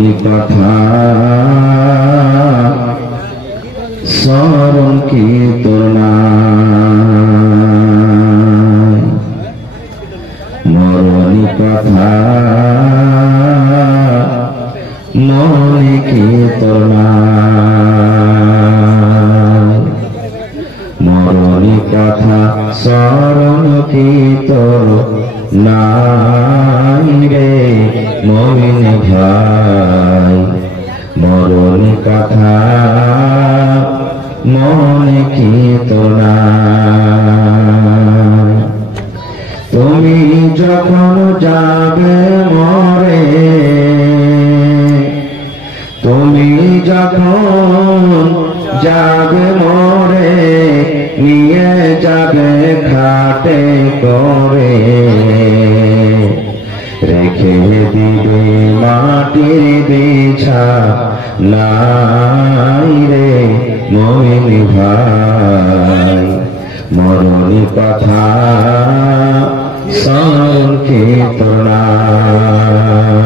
মরণী কথা স্মরণ কি তোর নাই মরণী কথা মনে কি তোর নাই মরণী কথা স্মরণ কি তোর নাই রে মুমিন ভাই মরণী কথা মনে কি তোর নাই তুমি যখন যাবে মরে তুমি যখন যাবে মরে নিয়ে যাবে খাটে করে রেখে দিবে মাটির বিছা নাই রে মুমিন ভাই মরণী কথা স্মরণ কি তোর নাই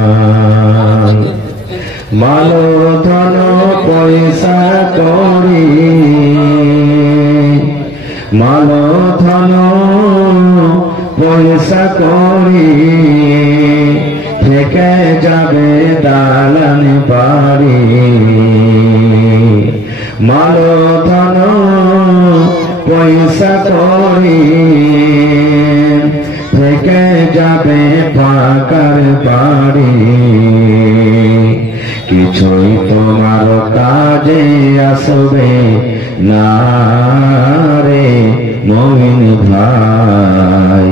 মালো ধন পয়সা করি মালো ধন পয়সা করি থেকে যাবে দালান বাড়ি মালো ধন পয়সা করি থেকে যাবে পাকার বাড়ি কিছুই তোমার কাজে আসবে না রে মুমিন ভাই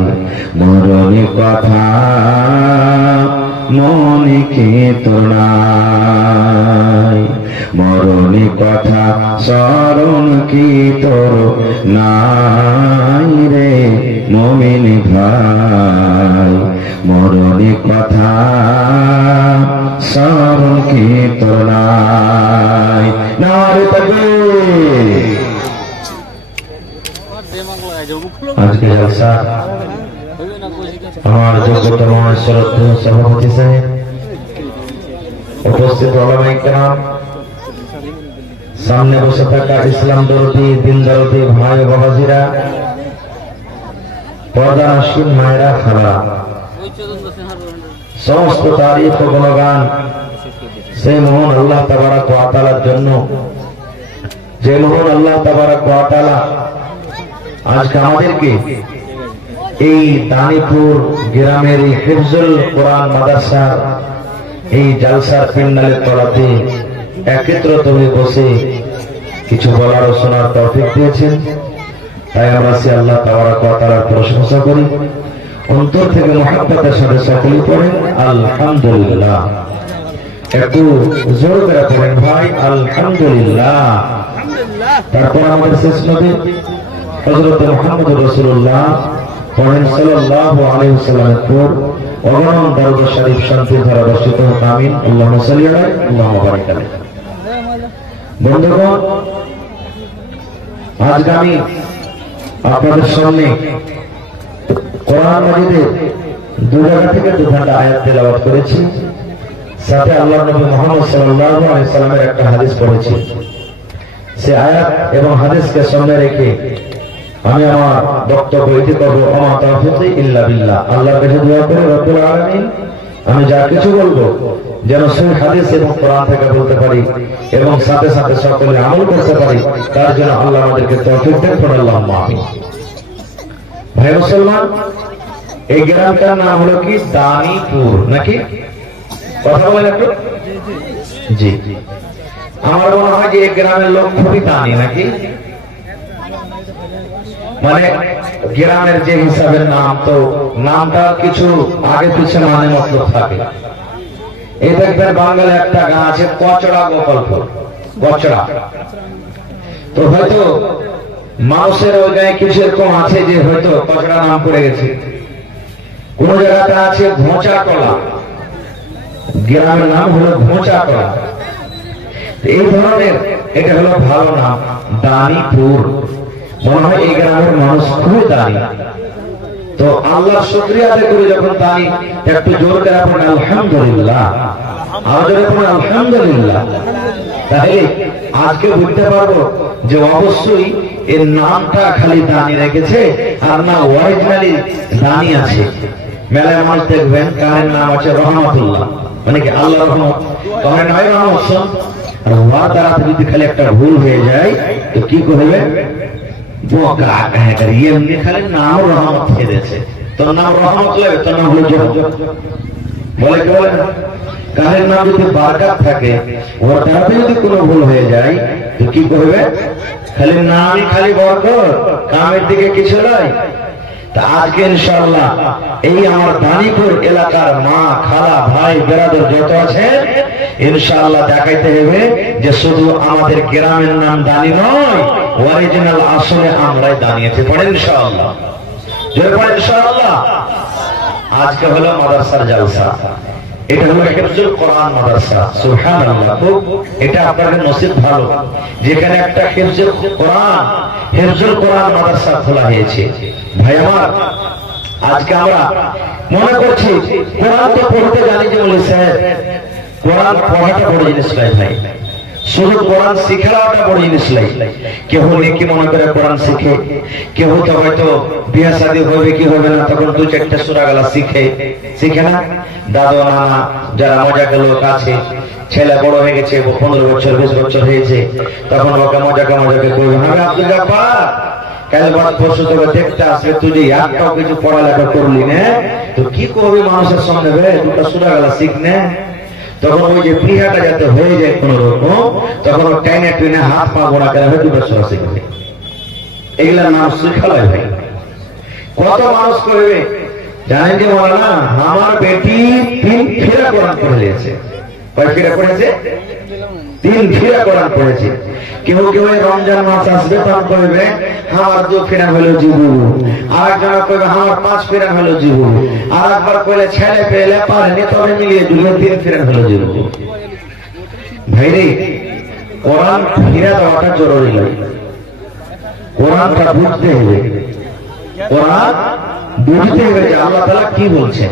মরণী কথা মনে কি তোর নাই মরণী কথা স্মরণ কি তোর নাই রে মুমিন ভাই মরণী কথা স্মরণ কি তোর নাই নারে তাকবীর আজকে জলসা আমার যোগ্যতম শ্রদ্ধেয় সভাপতি সাহেব উপস্থিত ওলামায়ে কেরাম সামনে বসে থাকা ইসলাম দরদি দিন দরদি ভাই বাবাজিরা পর্দা নশীন মায়েরা খালা সমস্ত তারিফ ও গুণগান সেই মহান আল্লাহ তাবারক ওয়া তাআলার জন্য যে মহান আল্লাহ তাবারক ওয়া তাআলা আজকে আমাদেরকে এই দানিপুর গ্রামের এই হিফজুল কোরআন মাদ্রাসার এই জালসার প্যান্ডেলের তলাতে একত্রিত হয়ে বসে কিছু বলার ও শোনার তৌফিক দিয়েছেন তাই আমরা সে আল্লাহ তাবারক ওয়া তাআলার প্রশংসা করি অন্তর থেকে মহব্বতের সাথে সকলে পড়েন আলহামদুলিল্লাহ একটু জোর করে পড়েন ভাই আলহামদুলিল্লাহ তারপর আমাদের শেষ নবী হযরত মুহাম্মদ রাসূলুল্লাহ পড়েন সাল্লাল্লাহু আলাইহি ওয়াসাল্লামের পর অগণন দরুদ শরীফ শান্তি ধারা বর্ষিত হোক আমিন আল্লাহুম্মা সাল্লি আলাইহি আল্লাহুম্মা বারিক আলাইহি বন্ধুগণ আজ আমি আপনাদের সামনে কোরআন মাজিদের দুই জায়গা থেকে দু ঘন্টা আয়াত তেলাওয়াত করেছি সাথে আল্লাহর নবী মুহাম্মদ সাল্লাল্লাহু আলাইহি ওয়াসাল্লামের একটা হাদিস পড়েছি সে আয়াত এবং হাদিসকে সামনে রেখে আমি আমার বক্তব্য ইতি করব ওমা তাওফীকি ইল্লা বিল্লাহ আল্লাহর কাছে দোয়া করে রব্বুল আলামিন আমি যা কিছু বলবো যেন সহিহ হাদিস এবং কোরআন থেকে বলতে পারি এবং সাথে সাথে সকলে আমল করতে পারি তার জন্য আল্লাহ আমাদেরকে তৌফিক দেন পড়ে আল্লাহুম্মা আমিন ভাই মুসলমান এই গ্রামটার নাম হলো কি দানিপুর নাকি কথা বলেন একটু জি আমার মনে হয় যে এই গ্রামের লোক খুবই দানি নাকি মানে গ্রামের যে হিসাবের নাম তো নামটা কিছু আগে পিছে মানে মতলব থাকে এই দেখবেন বাংলায় একটা গান আছে কচড়া গোপালপুর কচড়া তো হয়তো মানুষের ওই গায়ে কিছু এরকম আছে যে হয়তো কচড়া নাম পড়ে গেছে কোন জায়গাতে আছে ঘোঁচা কলা গ্রামের নাম হলো ঘোঁচা কলা এই ধরনের এটা হলো ভালো নাম দানিপুর মনে হয় এই গ্রামের মানুষ খুবই দানি তো আল্লাহর শুকরিয়া আদায় করে যখন তাই একটু জোর করে পড়েন আলহামদুলিল্লাহ, আর জোরে পড়েন আলহামদুলিল্লাহ। তাহলে আজকে বুঝতে পারবো যে অবশ্যই এর নামটা খালি দানি রেখেছে আর না অরিজিনালি দানি আছে। মেলায় মানুষ দেখবেন কারের নাম আছে রহমতুল্লাহ, মানে কি আল্লাহ রহমত, কারের নাম রহমত। আর ওয়ার দ্বারা যদি খালি একটা ভুল হয়ে যায় তো কি করবে, এমনি খালি নাম রহমত খেয়ে দিয়েছে, তোর নাম রহমত লাগে, তোর নাম হলো বলে কি বলে না, কারের নাম যদি বারকাত থাকে ওর দ্বারাতে যদি কোনো ভুল হয়ে যায় তো কি করবে, খালি নামই খালি বরকত, কামের দিকে কিছু নাই। তা আজকে ইনশাআল্লাহ এই আমার দানিপুর এলাকার মা খালা ভাই বেরাদর যত আছে ইনশাআল্লাহ দেখাইতে হবে যে শুধু আমাদের গ্রামের নাম দানি নয়, অরিজিনাল আসলে আমরাই দানিয়েছি। পড়েন ইনশাআল্লাহ, জোরে পড়েন ইনশাআল্লাহ। আজকে হলো মাদ্রাসার জালসা, এটা হলো হিফজুল কোরআন মাদ্রাসা। সুবহানাল্লাহ, খুব এটা আপনাদের নসিব ভালো যেখানে একটা হিফজুল কোরআন মাদ্রাসা খোলা হয়েছে। ভাই আমার, আজকে আমরা মনে করছি কোরআন তো পড়তে জানি যে বলে স্যার, কোরআন পড়াটা বড় জিনিস নয় ভাই, শুধু কোরআন শিখাটা বড় জিনিস নাই। কেউ নেকি মনে করে কোরআন শিখে, কেউ তো হয়তো বিয়ে শাদী হবে কি হবে না তখন দু চারটা সূরা গালা শিখে না। দাদু নানা যারা মজাকে লোক আছে, ছেলে বড় হয়ে গেছে 15 বছর 20 বছর হয়েছে, তখন ওকে মজাকে করবে, হ্যাঁ আব্দুল জাফর কাল বাদ পরশু তোকে দেখতে আসবে, তুই যে একটাও কিছু পড়ালেখা করলি না তো কি করবি মানুষের সামনে, দুটা সূরা গালা শিখ না। তখন ওই যে প্রিয়াটা যাতে হয়ে যায় কোন রকম, তখন টাইনে টুইনে হাত পা গোড়া করা হয়, দুটো সূরা শিখবে। এগুলার নাম শিখালয় ভাই। কত মানুষ করবে জানেন যে বলে না, আমার বেটি 3 ফেরা কোরআন পড়ে দিয়েছে। কয় ফেরা পড়েছে? 3 ফেরা কোরআন পড়েছে। কেউ রমজান মাস আসবে তখন করবে আমার 2 ফেরা হলো জীবু, আর একজন করবে আমার 5 ফেরা হলো জীবু, আর একবার কইলে ছেলে পেলে পারেনি তবে মিলিয়ে দিলে 3 ফেরা হলো জীবু। ভাইরে কোরআন ফিরে দেওয়াটা জরুরি নয়, কোরআনটা বুঝতে হবে, কোরআন বুঝতে হবে যে আল্লাহ তাআলা কি বলছেন।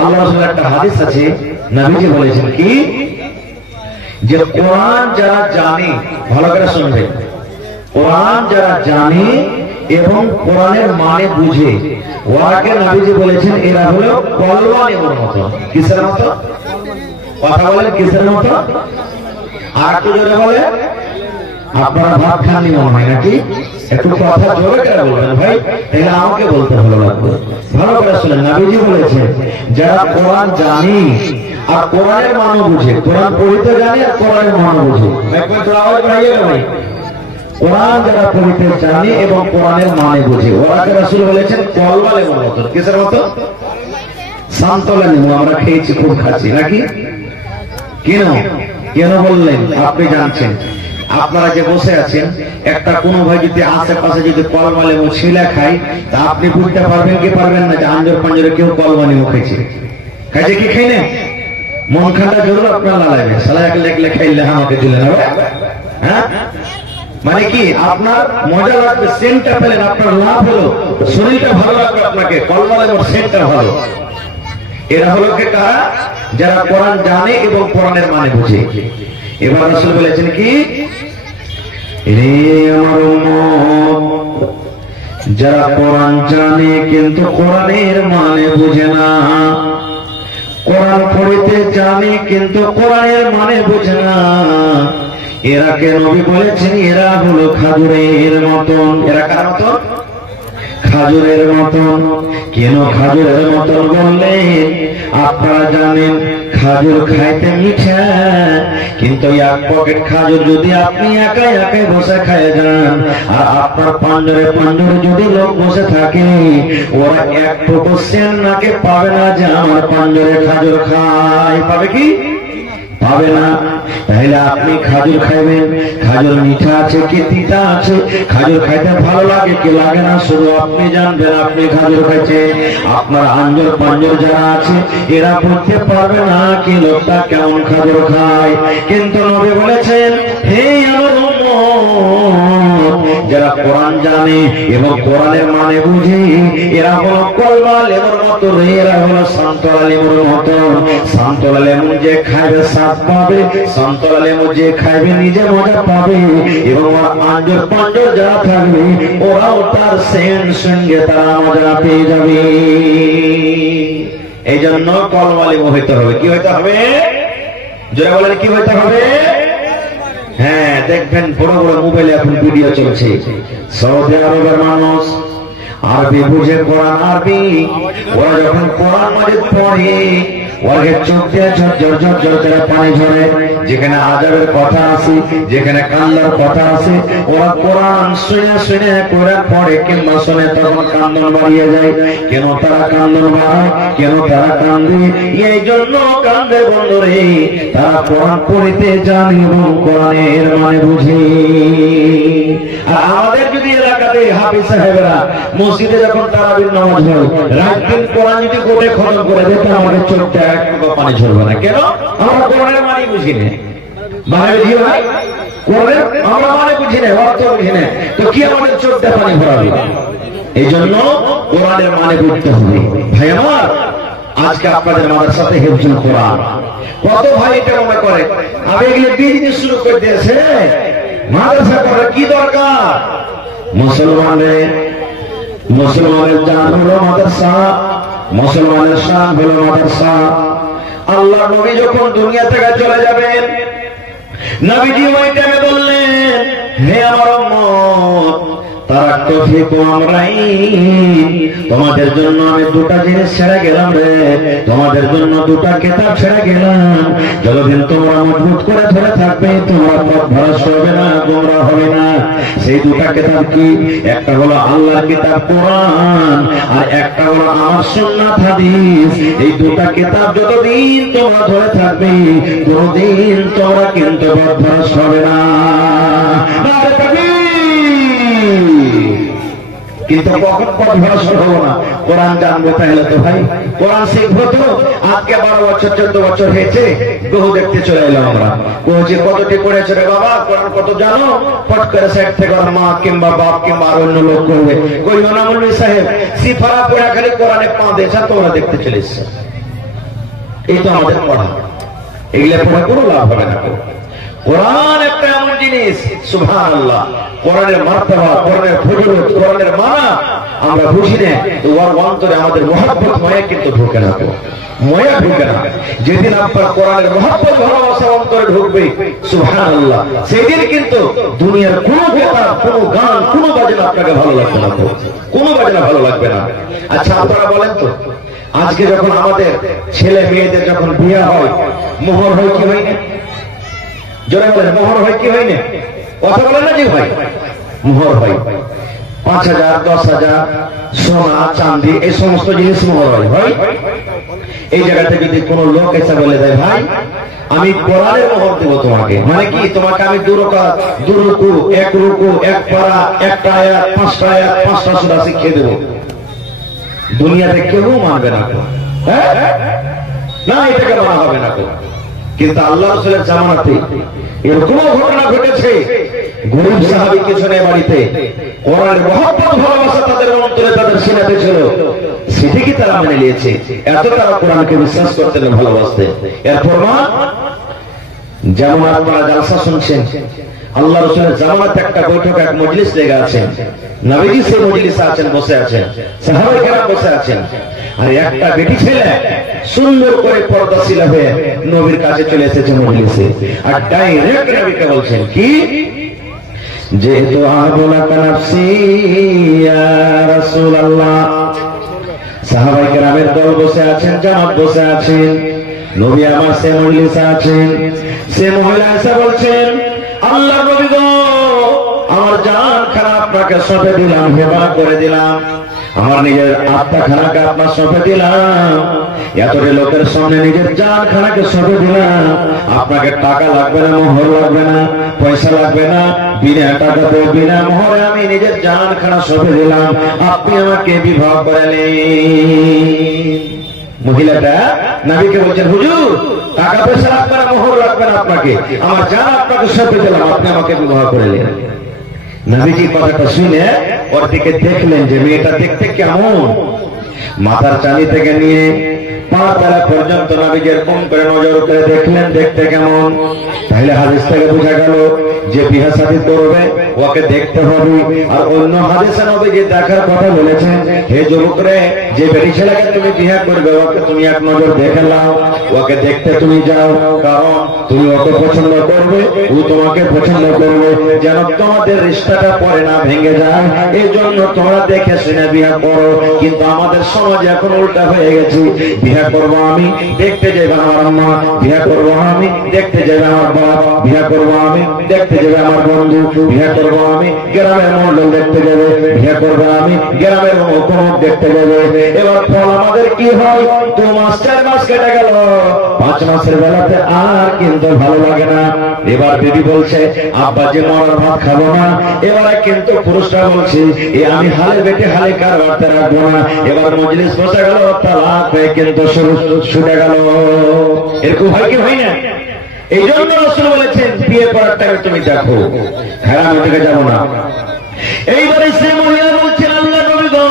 আল্লাহ রাসূলের একটা হাদিস আছে, নবীজি বলেছেন কি যে কোরআন যারা জানে, ভালো করে শুনবে, কোরআন যারা জানে এবং কোরআনের মানে বুঝে ওরাকে নবীজি বলেছেন এরা হলো কলওয়ানির মতো। কিসের মতো? কথা বলেন কিসের মতো? আর একটু জোরে বলে, আপনারা ভাত খাননি মনে হয় নাকি? একটু কথা জোরে করে বলবেন ভাই, তাহলে আমাকে বলতে ভালো লাগবে। ভালো করে শুনেন, নবীজি বলেছেন যারা কোরআন জানে আর কোরআনের মানে বুঝে, কোরআন পড়িতে জানে আর কোরআনের মানে বুঝে, কোরআন যারা পড়িতে জানে এবং কোরআনের মানে বুঝে ওরাকে রাসূল বলেছেন কলওয়ালের মতো। কিসের মতো? সান্তলা নিমু আমরা খেয়েছি, খুব খাচ্ছি নাকি? কেন বললেন আপনি জানছেন। আপনারা যে বসে আছেন, একটা কোনো ভাই যদি আশেপাশে যদি কলমা লেবু ছিলা খায় তা আপনি বুঝতে পারবেন কি পারবেন না যে আঞ্জর পাঞ্জরে কেউ কলমা লেবু খাইছে কি খাই না? মন খাটা জরুর আপনার লাগবে, সালা একলে খাইলে আমাকে দিলেন হবে, হ্যাঁ মানে কি আপনার মজা লাগবে, সেন্টটা পেলেন, আপনার লাভ হলো, শরীরটা ভালো লাগবে, আপনাকে কলমা লেবুর সেন্টটা ভালো। এরা হলো কে কারা? যারা কোরআন জানে এবং কোরআনের মানে বুঝে। এবার রাসূল বলেছেন কি, রে আমার উম্মত যারা কোরআন জানে কিন্তু কোরআনের মানে বুঝে না, কোরআন পড়িতে জানে কিন্তু কোরআনের মানে বুঝে না, এরাকে নবী বলেছেন এরা হলো খাজুরের মতন। এরা কার মতন? খাজুরের মতন। কেন খাজুরের মতন বললেন? আপনারা জানেন খাজুর খাইতে মিঠা, কিন্তু এক পকেট খাজুর যদি আপনি একাই বসে খায় যান আর আপনার পাঞ্জরে যদি লোক বসে থাকে, ওরা এক টুকু সেন নাকে পাবে না যে আমার পাঞ্জরে খাজুর খায়। পাবে কি? পাবে না। তাহলে আপনি খাজুর খাইবেন, খাজুর মিঠা আছে কি তিতা আছে, খাজুর খাইতে ভালো লাগে কি লাগে না শুধু আপনি জানবেন আপনি খাজুর খাইছে। আপনার আঞ্জর পাঞ্জর যারা আছে এরা বুঝতে পারবে না কি লোকটা কেমন খাজুর খায়। কিন্তু নবী বলেছেন হে আমার উম্মত যারা কোরআন জানে এবং কোরআনের মানে বুঝে, এরা হলো কলমা লেবুর মতো, এরা হলো সান্তরা লেবুর মতো। সান্তরা লেবু যে খাইবে স্বাদ পাবে, সান্তরা লেবু যে খাইবে নিজে মজা পাবে, এবং আঞ্জর পাঞ্জর যারা থাকবে ওরাও তার সঙ্গে তারা মজা পেয়ে যাবে। এই জন্য কলমা লেবু হইতে হবে। কি হইতে হবে? যারা বলেন কি হইতে হবে? হ্যাঁ, দেখবেন বড় বড় মোবাইলে এখন ভিডিও চলছে, সৌদি আরবের মানুষ আরবি বুঝে, কোরআন আরবি, ওরা যখন কোরআন মাজিদ পড়ে ওকে চোখ দিয়ে ঝরঝর ঝরঝর করে পানি ঝরে। যেখানে আযাবের কথা আছে, যেখানে কান্নার কথা আছে, ওরা কোরআন শুনে শুনে কোরআন পড়ে কিংবা শুনে তখন কান্দন বাড়িয়ে যায়। কেন তারা কান্দন বাড়ায়, কেন তারা কান্দে? এই জন্য কান্দে বন্ধুরে, তারা কোরআন পড়িতে জানে এবং কোরআনের মানে বুঝে। আর আমাদের যদি এলাকাতে হাফিজ সাহেবরা মসজিদে যখন তারাবির নামাজ হয়, রাত দিন কোরআন যদি কোটে খতম করে দিতে আমাদের চোখটা একটু পানি ঝরবে না। কেন? আমরা কোরআনের মানে বুঝি না। আমরা মানে বুঝি না, অর্থ বুঝি না, তো কি আমাদের চোখটা পানি ভরাবে? এই জন্য কোরআনের মানে বুঝতে হবে। ভাই আমার, আজকে আপনাদের মাদ্রাসাতে হেফজুল কোরআন, কত ভাই এটা মনে করে আমি এগুলো বিজনেস শুরু করে দিয়েছে। মাদ্রাসা করার কি দরকার? মুসলমানের জান হলো মাদ্রাসা, মুসলমানের শান হলো মাদ্রাসা। আল্লাহ নবী যখন দুনিয়া থেকে চলে যাবেন, নবীজি ওই টাইমে বললেন, হে আমার উম্মত, তারাক্তু ফীকুম আমরাইন, তোমাদের জন্য আমি দুটা জিনিস ছেড়ে গেলাম রে, তোমাদের জন্য দুটা কিতাব ছেড়ে গেলাম। যতদিন তোমরা মজবুত করে ধরে থাকবে, তোমরা পথ ভ্রষ্ট হবে না, গোমরা হবে না। সেই দুটা কিতাব কি? একটা হলো আল্লাহর কিতাব কোরআন, আর একটা হলো আমার সুন্নাত হাদিস। এই দুটা কিতাব যতদিন তোমরা ধরে থাকবে, কোনদিন তোমরা কিন্তু পথ ভ্রষ্ট হবে না। কিন্তু কখন পথ ভ্রষ্ট হবো না? কোরআন জানবো তাহলে তো ভাই, কোরআন শিখবো তো। আজকে 12 বছর 14 বছর হয়েছে, বহু দেখতে চলে এলাম আমরা। যে কতটি পড়েছে রে বাবা, কোরআন কত জানো? পট করে সাইড থেকে মা কিংবা বাপ কিংবা আর অন্য লোক করবে, কই মনামুল্লি সাহেব সিফারা পড়া খালি কোরআনে পা দিয়েছে, তোমরা দেখতে চলে এসছে। এই তো আমাদের পড়া, এগুলো পড়ে কোনো লাভ হবে না। কোরআন একটা এমন জিনিস, সুবহানাল্লাহ, কোরআনের মার্তবা, কোরআনের ফজিলত, কোরআনের মানা আমরা বুঝি না, তো ওর অন্তরে আমাদের মহব্বত মায়া কিন্তু ঢোকে না, মায়া ঢোকে না। যেদিন আপনার কোরআনের মহব্বত ভালোবাসা অন্তরে ঢুকবে, সুবহানাল্লাহ, সেদিন কিন্তু দুনিয়ার কোনো কথা, কোনো গান, কোনো বাজনা আপনাকে ভালো লাগবে না, কোনো বাজনা ভালো লাগবে না। আচ্ছা আপনারা বলেন তো, আজকে যখন আমাদের ছেলে মেয়েদের যখন বিয়ে হয়, মোহর হয় কি হয় না? জোরে বলেন, মোহর হয় কি হয় না? কথা বলেন না যে ভাই, মোহর হয়। 5,000, 10,000 সোনা চাঁদি এই সমস্ত জিনিস মোহর হয়। এই জায়গাতে যদি কোন লোক এসে বলে দেয়, ভাই আমি কোরআনের মোহর দেব তোমাকে, মানে কি তোমাকে আমি দুরুকু, এক রুকু, এক পারা, একটা আয়াত, 5টা আয়াত, 5টা সূরা শিখিয়ে দেব, দুনিয়াতে কেউ মানবে না, না এটাকে মানা হবে না। কিন্তু আল্লাহ রাসূলের জামানাতে এরকম ঘটনা ঘটেছে, গরীব সাহাবী কিছু নেই বাড়িতে, কোরআনের মহব্বত ভালোবাসা তাদের অন্তরে, তাদের সিনাতে ছিল, সেটি কি তারা মেনে নিয়েছে? এত তারা কোরআনকে বিশ্বাস করতেন, ভালোবাসতেন। এর প্রমাণ যেমন আপনারা জালসা শুনছেন, আল্লাহ রাসূলের জামানাতে একটা বৈঠক, এক মজলিস লেগে আছেন, নবীজি সেই মজলিসে আছেন, বসে আছেন, সাহাবায়ে কেরাম বসে আছেন, আর একটা বেটি ছেলে সুন্দর করে পর্দাশীল হয়ে নবীর কাছে চলে এসেছে মজলিসে, আর ডাইরেক্ট নবীকে বলছেন কি, যেহেতু আবুলাকা নাফসি ইয়া রাসূলুল্লাহ। সাহাবায়ে কেরামের দল বসে আছেন, জামাত বসে আছেন, নবী আমার সে মজলিসে আছেন। সে মহিলা এসে বলছেন, আল্লাহ নবী গো, আমার জান খানা আপনাকে সঁপে দিলাম, হেবা করে দিলাম, আমার নিজের আত্মা খানাকে আপনার সঁপে দিলাম, এতটি লোকের সামনে নিজের জান খানাকে সঁপে দিলাম। আপনাকে টাকা লাগবে না, মোহর লাগবে না, পয়সা লাগবে না, বিনা টাকাতে বিনা মোহরে আমি নিজের জান খানা সঁপে দিলাম, আপনি আমাকে বিবাহ করালেন। মহিলাটা নবীকে বলছেন, হুজুর টাকা পয়সা লাগবে না, মোহর লাগবে না, আপনাকে আমার জান আপনাকে সঁপে দিলাম, আপনি আমাকে বিবাহ করলেন। নবীজি কথাটা শুনে ওর দিকে দেখলেন যে মেয়েটা দেখতে কেমন, মাথার চাঁদি থেকে নিয়ে পা তলা পর্যন্ত নবীজি কম করে নজর করে দেখলেন দেখতে কেমন। তাহলে হাদিস থেকে বোঝা গেল যে বিয়ে শাদী করবে ওকে দেখতে হবে। আর অন্য হাদিসে নবীজি দেখার কথা বলেছেন, হে যুবকরে, যে বেটি ছেলেকে তুমি বিয়ে করবে ওকে তুমি এক নজর দেখে নাও, ওকে দেখতে তুমি যাও, কারণ তুমি ওকে পছন্দ করবে, ও তোমাকে পছন্দ করবে, যেন তোমাদের রিশতাটা পরে না ভেঙে যায়, এই জন্য তোমরা দেখে শুনে বিয়ে করো। কিন্তু আমাদের সমাজে এখন উল্টা হয়ে গেছে, বিয়ে করবো আমি, দেখতে যাবে আমার আম্মা, বিয়ে করবো আমি, দেখতে যাবে আমার বাপ, বিয়ে করবো আমি, দেখতে যাবে আমার বন্ধু, বিয়ে করবো আমি, গ্রামের মন্ডল দেখতে যাবে, বিয়ে করবো আমি, গ্রামের অমুক দেখতে যাবে। এবার ফল আমাদের কি হয়, 2 মাস 4 মাস কেটে গেল, 5 মাসের বেলাতে আর কিন্তু ভালো লাগে না। এবার বিবি বলছে আব্বা যে মরার ভাত খাবো না। এবারে কিন্তু পুরুষরা বলছে আমি হালে বেটে হালে কার বার্তা রাখবো না। এবার মজলিস বসে গেল, তালাক হয়ে কিন্তু শুনে গেল। এরকম হয় কি হয় না? এই জন্য রাসূল বলেছেন বিয়ে করার টাইমে তুমি দেখো, হারাম দিকে যাবো না। এইবারে সে মহিলা বলছেন আল্লাহ নবী গো,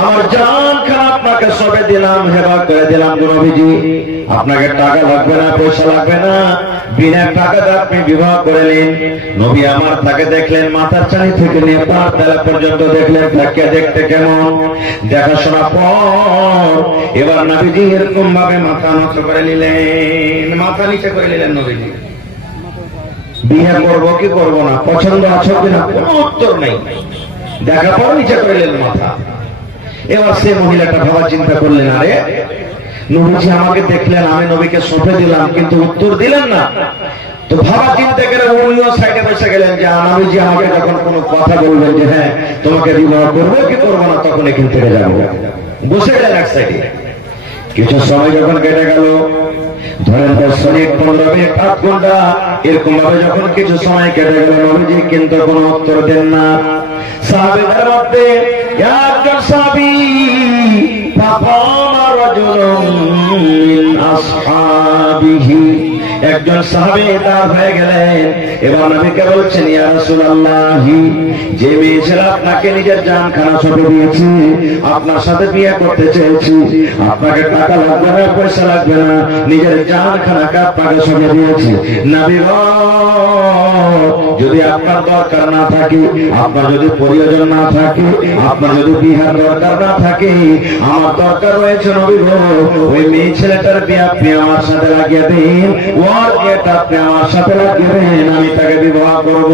আমার জান খারাপ, আপনাকে সবে দিলাম, হেবা করে দিলাম গো নবীজি, আপনাকে টাকা লাগবে না, পয়সা লাগবে না, বিনা টাকাতে আপনি বিবাহ করে নিন। নবী আমার তাকে দেখলেন, মাথার চানি থেকে নিয়ে পা তলা পর্যন্ত দেখলেন, তাকে দেখতে কেমন, দেখাশোনা পর এবার নবীজি এরকম ভাবে মাথা নত করে নিলেন, মাথা নিচে করে নিলেন নবীজি। বিয়ে করবো কি করবো না, পছন্দ আছো কিনা, কোনো উত্তর নেই, দেখার পর নিচে করে নিলেন মাথা। এবার সে মহিলাটা ভাবা চিন্তা করলেন, আরে নবীজি আমাকে দেখলেন, আমি নবীকে সঁপে দিলাম, কিন্তু উত্তর দিলেন না। তো ভাবা চিন্তা করে উনিও সাইডে বসে গেলেন যে নবীজি আমাকে যখন কোনো কথা বলবেন যে হ্যাঁ তোমাকে বিবাহ করবো কি করবো না, তখন এখান থেকে যাবো, বসে গেলেন এক সাইডে। কিছু সময় যখন কেটে গেল, ধরেন 10 মিনিট 15 মিনিট 8 ঘন্টা এরকম ভাবে যখন কিছু সময় কেটে গেল, নবীজি কিন্তু কোনো উত্তর দেন না। সাহাবীদের মধ্যে একজন সাহাবী একজন সাহাবী দাঁড় হয়ে গেলেন। এবার নবীকে বলছেন, ইয়া রাসূলুল্লাহ, যে মেয়ে ছেলে আপনাকে নিজের জানখানা সঁপে দিয়েছি, আপনার সাথে বিয়ে করতে চেয়েছি, আপনাকে টাকা লাগবে না, পয়সা লাগবে না, নিজের জানখানাকে আপনাকে সঁপে দিয়েছি। নবী গো, যদি আপনার দরকার না থাকে, আপনার যদি প্রয়োজন না থাকে, আপনার যদি বিহার দরকার না থাকে, আমার দরকার রয়েছে নবী গো, ওই মেয়ে ছেলেটার বিয়ে আপনি আমার সাথে লাগিয়ে দিন, ওর বিয়েটা আপনি আমার সাথে লাগিয়ে দিন, আমি তাকে বিবাহ করব।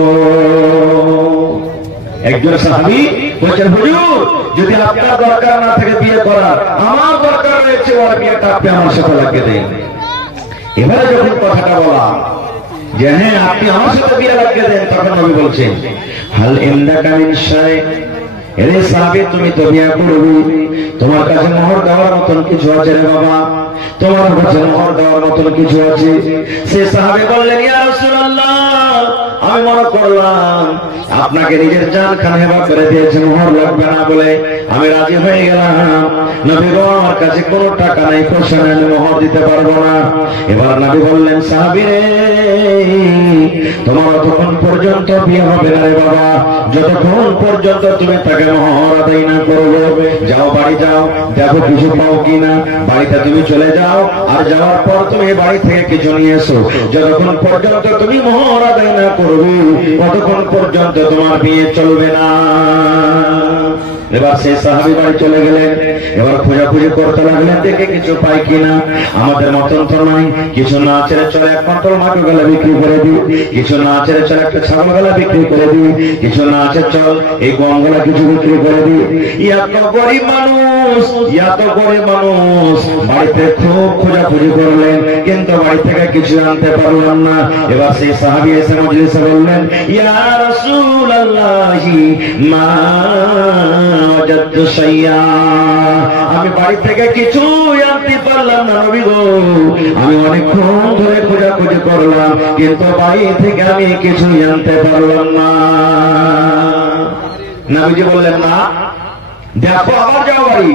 একজন সাহাবী বলছেন, হুজুর যদি আপনার দরকার না থাকে বিয়ে করার, আমার দরকার রয়েছে, ওর বিয়েটা আপনি আমার সাথে লাগিয়ে দিন। এবারে যখন কথাটা বলা যে হ্যাঁ আপনি আমার সাথে বিয়ে লাগিয়ে দেন, তখন নবী বলছেন, হাল ইনদাকা মিন শাই, এরে সাহাবী তুমি তো বিয়ে করবি, তোমার কাছে মোহর দেওয়ার মতন কিছু আছে রে বাবা, তোমার কাছে মোহর দেওয়ার মতন কিছু আছে। সে সাহাবী বললেন, ইয়া রাসূলুল্লাহ, আমি মনে করলাম আপনাকে নিজের জানখানা হেবা করে দিয়েছে, মোহর লাগবে না বলে আমি রাজি হয়ে গেলাম। নবী গো, আমার কাছে কোনো টাকা নাই, পয়সা নাই, আমি মোহর দিতে পারবো না। এবার নবী বললেন, সাহাবী রে, তোমার ততক্ষণ পর্যন্ত বিয়ে হবে না রে বাবা, যতক্ষণ পর্যন্ত তুমি তাকে মোহর আদায় না করবে। যাও বাড়ি যাও, দেখো কিছু পাও কিনা, বাড়িতে তুমি চলে যাও, আর যাওয়ার পর তুমি বাড়ি থেকে কিছু নিয়ে এসো। যতক্ষণ পর্যন্ত তুমি মোহর আদায় না করবে, ততক্ষণ পর্যন্ত তোমার বিয়ে চলবে না। এবার সেই সাহাবী বাড়ি চলে গেলেন, এবার খোঁজাখুঁজি করতে লাগলেন, দেখে কিছু পাই কিনা। আমাদের মতন তো নয়, কিছু না ছেড়ে চলে 1 কুইন্টাল মাটি গলা বিক্রি করে দিই, কিছু না ছেড়ে চলে একটা ছাগল গলা বিক্রি করে দিই, কিছু না ছেড়ে চল এই গম গলা কিছু বিক্রি করে দিই। এত গরিব মানুষ, এত গরিব মানুষ, বাড়িতে খুব খোঁজাখুঁজি করলেন, কিন্তু বাড়ি থেকে কিছু আনতে পারলাম না। এবার সেই সাহাবী এসে মজলিসে বললেন, ইয়া রাসূলুল্লাহ, মা আমি বাড়ি থেকে কিছু আনতে পারলাম না নবী গো, আমি অনেকক্ষণ ধরে খোঁজাখুঁজি করলাম, কিন্তু বাড়ি থেকে আমি কিছু আনতে পারলাম না। নবীজি বললেন, না দেখো আবার যাও বাড়ি,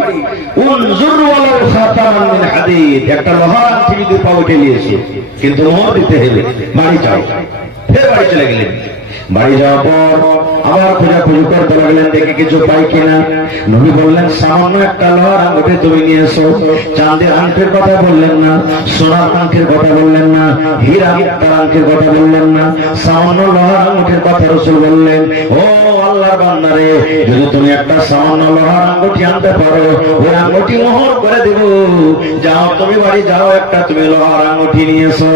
উনজুর ওয়ালাউ খাতামান মিন হাদিদ, একটা লোহার আংটি যদি পাও উঠে নিয়ে এসো, কিন্তু মোহর দিতে হবে, বাড়ি যাও। ফের বাড়ি চলে গেলেন। বাড়ি যাওয়ার পর আবার খোঁজাখুঁজি করতে লাগলেন, দেখে কিছু পাই কিনা। নবী বললেন, সামান্য একটা লোহার আঙ্গুঠি তুমি নিয়ে এসো। চাঁদের আংটির কথা বললেন না, সোনার আংটির কথা বললেন না, হীরা মুক্তার আংটির কথা বললেন না, সামান্য লোহার আঙ্গুঠির কথা রাসূল বললেন। ও আল্লাহর বান্দারে, যদি তুমি একটা সামান্য লোহার আঙ্গুঠি আনতে পারো, ওই আঙ্গুঠি মোহর করে দেব। যাও তুমি বাড়ি যাও, একটা তুমি লোহার আঙ্গুঠি নিয়ে এসো।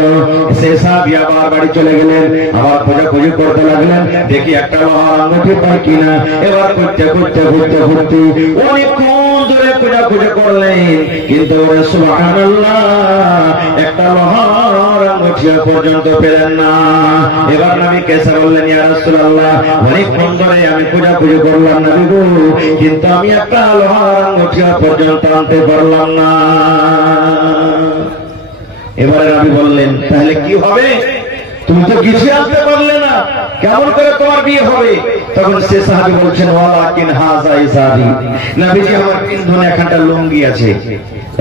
সে সাহাবী আবার বাড়ি চলে গেলেন, আবার খোঁজাখুঁজি করতে লাগলেন, দেখি একটা লোহার আঙ্গুঠি পাই কিনা। এবার করতে করতে করতে করতে অনেকক্ষণ ধরে খোঁজাখুঁজি করলেন, কিন্তু সুবহানাল্লাহ একটা লোহার আঙ্গুঠি পর্যন্ত পেলেন না। এবার নবী কেসা বললেন, ইয়া রাসূলুল্লাহ, অনেকক্ষণ ধরে আমি খোঁজাখুঁজি করলাম নবী গো, কিন্তু আমি একটা লোহার আঙ্গুঠি পর্যন্ত আনতে পারলাম না। এবারে নবী বললেন, তাহলে কি হবে? তুমি তো কিছু আনতে পারলে না, কেমন করে তোমার বিয়ে হবে? তখন সে সাহাবী বলছেন, ওয়ালাকিন হাযা ইসারি, নবীজি আমার পিন্ধনে একটা লুঙ্গি আছে।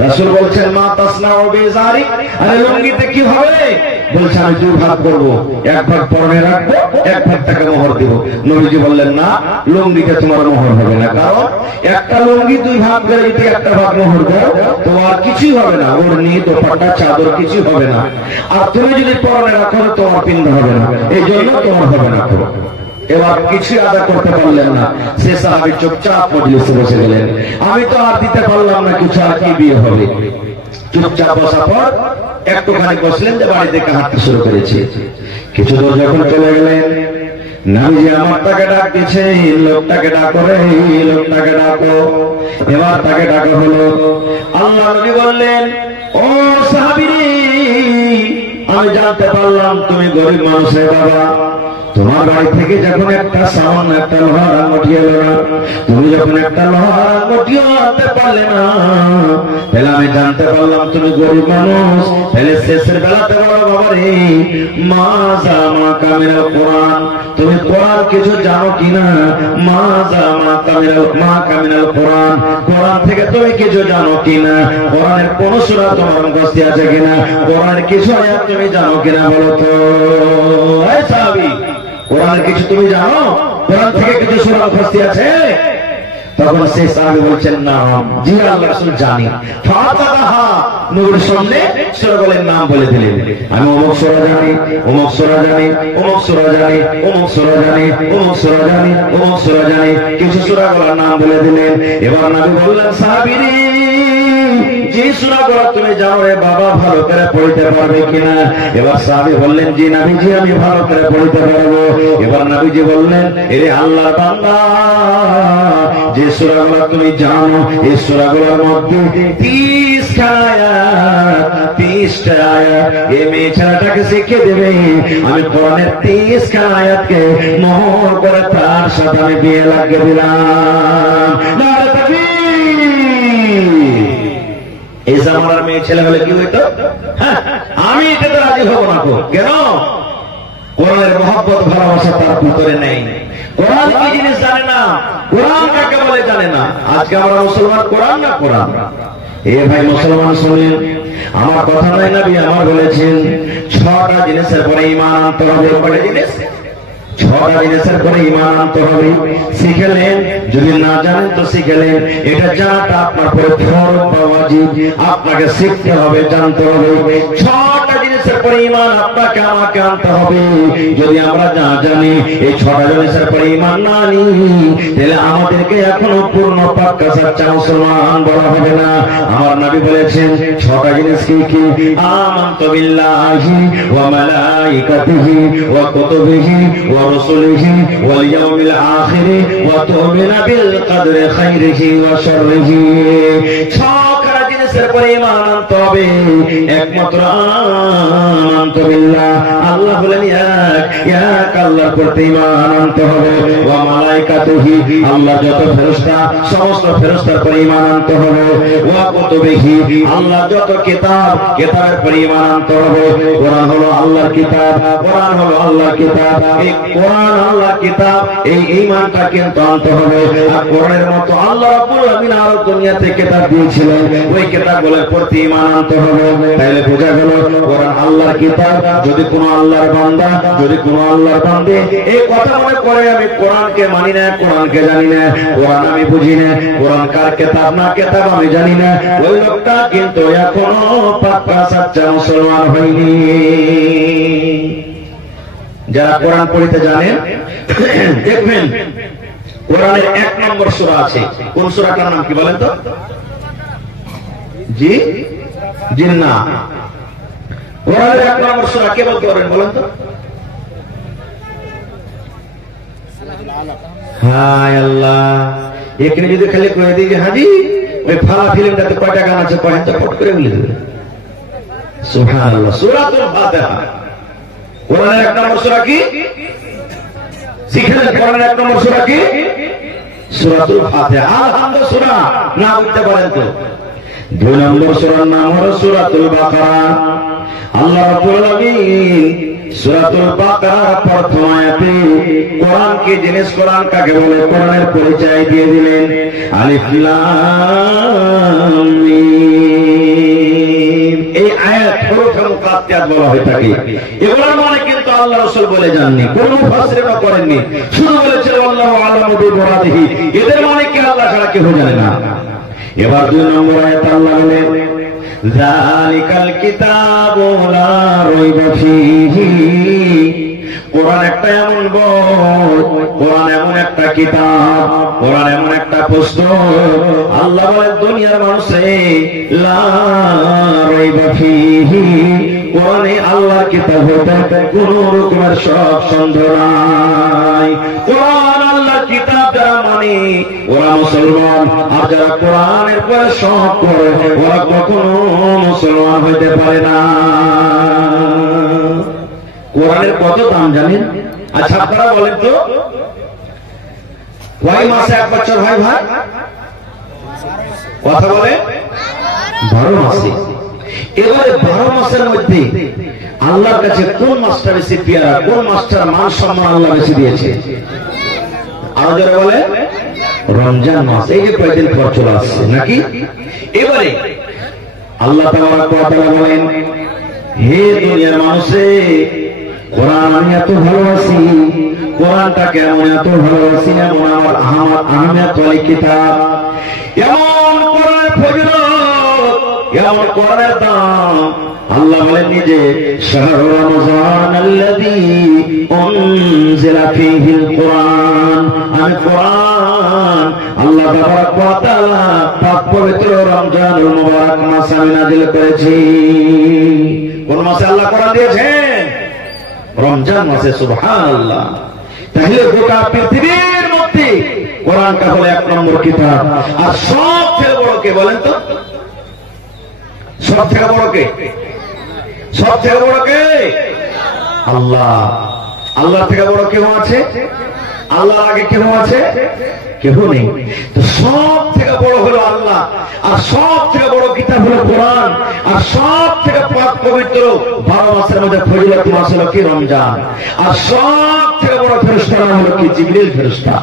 রাসূল বলছেন, মা তাসনাউ বিজারি, আরে লুঙ্গিতে কি হবে? বলছে, আমি দুই ভাগ করব, এক ভাগ পরনে রাখবো, এক ভাগ টাকা মোহর দেব। নবীজি বললেন, না, লুঙ্গিতে তোমার মোহর হবে না, কারণ একটা লুঙ্গি দুই ভাগ করে যদি একটা ভাগ মোহর দাও, তোমার কিছুই হবে না, ওড়নি দোপাট্টা চাদর কিছুই হবে না। আর তুমি যদি পরনে রাখো, তোমার পিন্ধা হবে না, এই জন্য তোমার হবে না। এবার কিছু আদা করতে পারলেন না, সে সাহাবী চুপচাপ মজলিসে বসে গেলেন। আমি তো আর দিতে পারলাম না কিছু, আর কি বিয়ে হবে? চুপচাপ বসার পর একটুখানি বসলেন, যে বাড়ি থেকে হাঁটতে শুরু করেছে। কিছু দূর যখন চলে গেলেন, নবীজি আমার তাকে ডাক দিচ্ছে, লোকটাকে ডাকো রে, লোকটাকে ডাকো। এবার তাকে ডাকা হলো। আল্লাহ নবী বললেন, ও সাহাবী, আমি জানতে পারলাম তুমি গরিব মানুষের বাবা। তোমার বাড়ি থেকে যখন একটা সামান্য একটা লোহার আঙ্গুঠি এলো না, তুমি যখন একটা লোহার আঙ্গুঠিও আনতে পারলে না, তাহলে আমি জানতে পারলাম তুমি গরিব মানুষ। তাহলে শেষের বেলাতে বলো, বাবা রে, মাজা মা কামিলাল কোরআন, তুমি কোরআন কিছু জানো কিনা? মাজা মা কামিলাল কোরআন, কোরআন থেকে তুমি কিছু জানো কিনা? কোরআনের কোন সূরা তোমার মুখস্থ আছে কিনা? কোরআনের কিছু আয়াত তুমি জানো কিনা বলো তো? এই সাহাবী, কোরআনের কিছু তুমি জানো? কোরআন থেকে কিছু সূরা মুখস্থ আছে? তখন সেই সাহাবী বলছেন, না, জি আল্লাহর রাসূল জানি। ফাতাহা, নবীর সামনে সূরাগুলোর নাম বলে দিলেন, আমি অমুক সূরা জানি, অমুক সূরা জানি, অমুক সূরা জানি, অমুক সূরা জানি, অমুক সূরা জানি, অমুক সূরা জানি, কিছু সূরাগুলোর নাম বলে দিলেন। এবার নবী বললেন, সাহাবী রে, যে সূরাগুলো তুমি জানো রে বাবা, ভালো করে পড়তে পারবে কিনা? এবার সাহাবী বললেন, জি নবীজি, আমি ভালো করে পড়তে পারবো। এবার নবীজি বললেন, এরে আল্লাহর বান্দা, যে সূরাগুলো তুমি জানো, এই সূরাগুলোর মধ্যে 30টা আয়াত এই মেয়ে ছেলেটাকে শিখে দেবে। আমি কোরআনের 30টা আয়াতকে মোহর করে তার সাথে আমি বিয়ে লাগিয়ে দিলাম। নারে তাকবীর! এই জামানার মেয়ে ছেলে হলে কি হইতো? আমি এটাতে রাজি হব না। কেন? কোরআনের মহব্বত ভালোবাসা তার ভিতরে নেই। কোরআন কি জিনিস জানে না, কোরআন কাকে বলে জানে না। আজকে আমরা মুসলমান কোরআন না কোরআন। এ ভাই মুসলমান শুনেন, আমার কথা নয়, নবী আমার বলেছেন 6টা জিনিসের পরে ঈমান আনতে হবে। কয়টা জিনিস? 6টা জিনিসের পরে ঈমান আনতে হবে। শিখলেন, যদি না জানেন তো শিখলেন। এটা জানাটা আপনার পরে ফরজ বা ওয়াজিব, আপনাকে শিখতে হবে, জানতে হবে। 6টা জিনিসের পরে ঈমান আপনাকে আমাকে আনতে হবে। যদি আমরা না জানি, এই 6টা জিনিসের পরে ঈমান না আনি, তাহলে আমাদেরকে এখনো পূর্ণ পাক্কা সাচ্চা মুসলমান বলা হবে না। আমার নবী বলেছেন 6টা জিনিস কি কি? আমানতু বিল্লাহি ওয়া মালাইকাতিহি ওয়া কুতুবিহি ওয়া রাসূলিহি ওয়াল ইয়াউমিল আখির ওয়া তু'মিনু বিল কদরি খাইরিহি ওয়া শাররিহি। 6টা জিনিসের পরে ঈমান আনতে হবে। একমাত্র আমানতু বিল্লাহ, আল্লাহ বলেন এক আল্লাহর প্রতি ঈমান আনতে হবে। ওয়া মালাইকাতিহি, আল্লাহ যত ফেরেশতা, সমস্ত ফেরেশতার প্রতি ঈমান আনতে হবে। ওয়া কুতুবিহি, আল্লাহ যত কিতাব, কিতাবের প্রতি ঈমান আনতে হবে। কোরআন হলো আল্লাহর কিতাব, কোরআন হলো আল্লাহর কিতাব। এই কোরআন আল্লাহর কিতাব, এই ঈমানটা কিন্তু আনতে হবে। আর কোরআনের মতো আল্লাহ রাব্বুল আলামিন আরো দুনিয়াতে কিতাব দিয়েছিলেন, ওই কিতাবগুলোর প্রতি ঈমান আনতে হবে। তাহলে বোঝা গেল কোরআন আল্লাহর কিতাব। যদি কোনো আল্লাহর বান্দা, যদি কোনো আল্লাহর বান্দে এই কথা মনে করে আমি কোরআনকে মানি না, কোরআনকে জানি না, কোরআন আমি বুঝি না, কোরআন কার কিতাব না কিতাব আমি জানি না, ওই লোকটা কিন্তু এখনো পাক্কা সাচ্চা মুসলমান হয়নি। যারা কোরআন পড়তে জানেন দেখবেন কোরআনের 1 নম্বর সূরা আছে। কোন সূরাটার নাম কি বলেন তো? জি জিন্নাহ। কোরআনের 1 নম্বর সূরা কে বলতে পারেন বলেন তো? হায় আল্লাহ, এখানে যদি খালি কয়ে দিই যে হাজি ওই ফালা ফিল্মটাতে কয়টা গান আছে কয়েন তো পট করে বলে দেবে। সুবহানাল্লাহ। সূরাতুল ফাতিহা কোরআনের 1 নম্বর সূরা কি? শিখেন কোরআনের 1 নম্বর সূরা কি? সূরাতুল ফাতিহা। আলহামদুলিল্লাহ সূরা না বলতে পারেন তো? 2 নম্বর সূরার নাম হলো সূরাতুল বাকারা। আল্লাহ রাব্বুল আলামিন সূরাতুল বাকারার প্রথম আয়াতে কোরআন কি জিনিস, কোরআন কাকে বলে, কোরআনের পরিচয় দিয়ে দিলেন। আলিফ লাম মিম। এই আয়াত হরফে মুকাত্তাত বলা হয়ে থাকে। এগুলোর মানে কিন্তু আল্লাহ রাসূল বলে যাননি, কোন মুফাসসিরও করেননি, শুধু বলেছেন আল্লাহু আ'লামু বিমুরাদিহি। এদের মানে কি আল্লাহ ছাড়া কেউ জানে না। এবার 2 নম্বর আয়াত আল্লাহ বলেন যালিকাল কিতাবু লা রাইবা ফীহি। কোরআন একটা এমন বই, কোরআন এমন একটা কিতাব, কোরআন এমন একটা পুস্তক, আল্লাহ বলেন দুনিয়ার মানুষে লা রাইবা ফীহি, কোরআনে আল্লাহর কিতাব হতে কোন রকমের সব সন্দেহ নাই। কোরআন আল্লাহর কিতাব যারা মানে ওরা মুসলমান, আর যারা কোরআনের পরে শক করে ওরা কখনো মুসলমান হইতে পারে না। কোরআনের কত দাম জানেন? আচ্ছা আপনারা বলেন তো কয় মাসে 1 বছর হয় ভাই? কথা বলে 12 মাসে। এবারে 12 মাসের মধ্যে আল্লাহর কাছে কোন মাসটা বেশি পিয়ারা, কোন মাসটার মান সম্মান আল্লাহ বেশি দিয়েছে? আরো যারা বলে রমজান মাস। এই যে কয়েকদিন পর চলে আসছে নাকি? এবারে আল্লাহ তাবারক ওয়া তাআলা বলেন হে দুনিয়ার মানুষে, কোরআন আমি এত ভালোবাসি, কোরআনটাকে এমন এত ভালোবাসি, এমন আমার আহমেদ ওয়ালি কিতাব, এমন কোরআনের ফজিলত, এমন কোরআনের দাম। আল্লাহ বলেন নিজে শাহরু রমজান আল্লাযী উনজিলা ফীহিল কোরআন। আমি কোরআন আল্লাহ তাবারক ওয়া তাআলা পাক পবিত্র রমজানুল মুবারক মাসে আমি নাযিল করেছি। কোন মাসে আল্লাহ কোরআন দিয়েছেন? রমজান মাসে। সুবহানাল্লাহ। তাহলে গোটা পৃথিবীর মধ্যে কোরআনটা হলো 1 নম্বর কিতাব। আর সব থেকে বড় কে বলেন তো? সব থেকে বড় কে? সব থেকে বড় কে? আল্লাহ। আল্লাহ থেকে বড় কেউ আছে? আল্লাহর আগে কেউ আছে? কেউ নেই। তো সব থেকে বড় হলো আল্লাহ, আর সব থেকে বড় কিতাব হলো কোরআন, আর সব থেকে পাক পবিত্র 12 মাসের মধ্যে ফজিলত মাস হলো কি? রমজান। আর সব থেকে বড় ফেরেশতার নাম হলো কি? জিবরিল ফেরেশতা।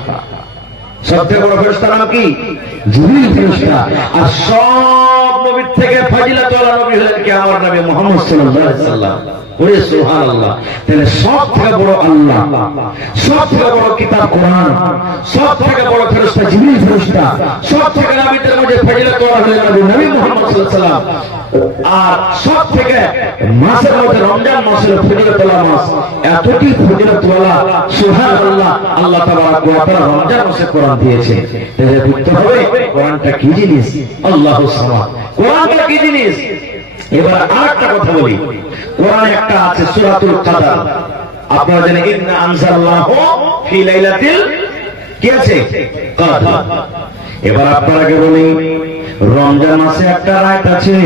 সব থেকে বড় ফেরেশতার নাম কি? জিবরিল ফেরেশতা। আর সব নবীর থেকে ফজিলতওয়ালা নবী হলেন কি? আমার নবী মুহাম্মদ সাল্লাল্লাহু আলাইহি ওয়াসাল্লাম। ওরে সুবহানাল্লাহ। তাহলে সব থেকে বড় আল্লাহ, সব থেকে বড় কিতাব কোরআন, সব থেকে বড় ফেরেশতা জিবরিল ফেরেশতা, সব থেকে নবীদের মধ্যে ফজিলতওয়ালা হলেন নবী মুহাম্মদ সাল্লাল্লাহু আলাইহি ওয়াসাল্লাম। আর সব থেকে মাসের মধ্যে রমজান মাসের ফজিলতওয়ালা মাস, এতটি ফজিলতওয়ালা। সুবহানাল্লাহ। আল্লাহ তাবারক ওয়া তাআলা রমজান মাসে কোরআন দিয়েছে। তাহলে বুঝতে হবে কোরআনটা কি জিনিস। আল্লাহুস সামাদ। কোরআনটা কি জিনিস? এবার আরেকটা কথা বলি। কোরআনে একটা আছে সূরাতুল কদর। আপনারা জানেন ইন্না আনজালনাহু ফি লাইলাতিল কি আছে? কদর। এবার আপনাকে বলি রমজান মাসে একটা রাত আছে,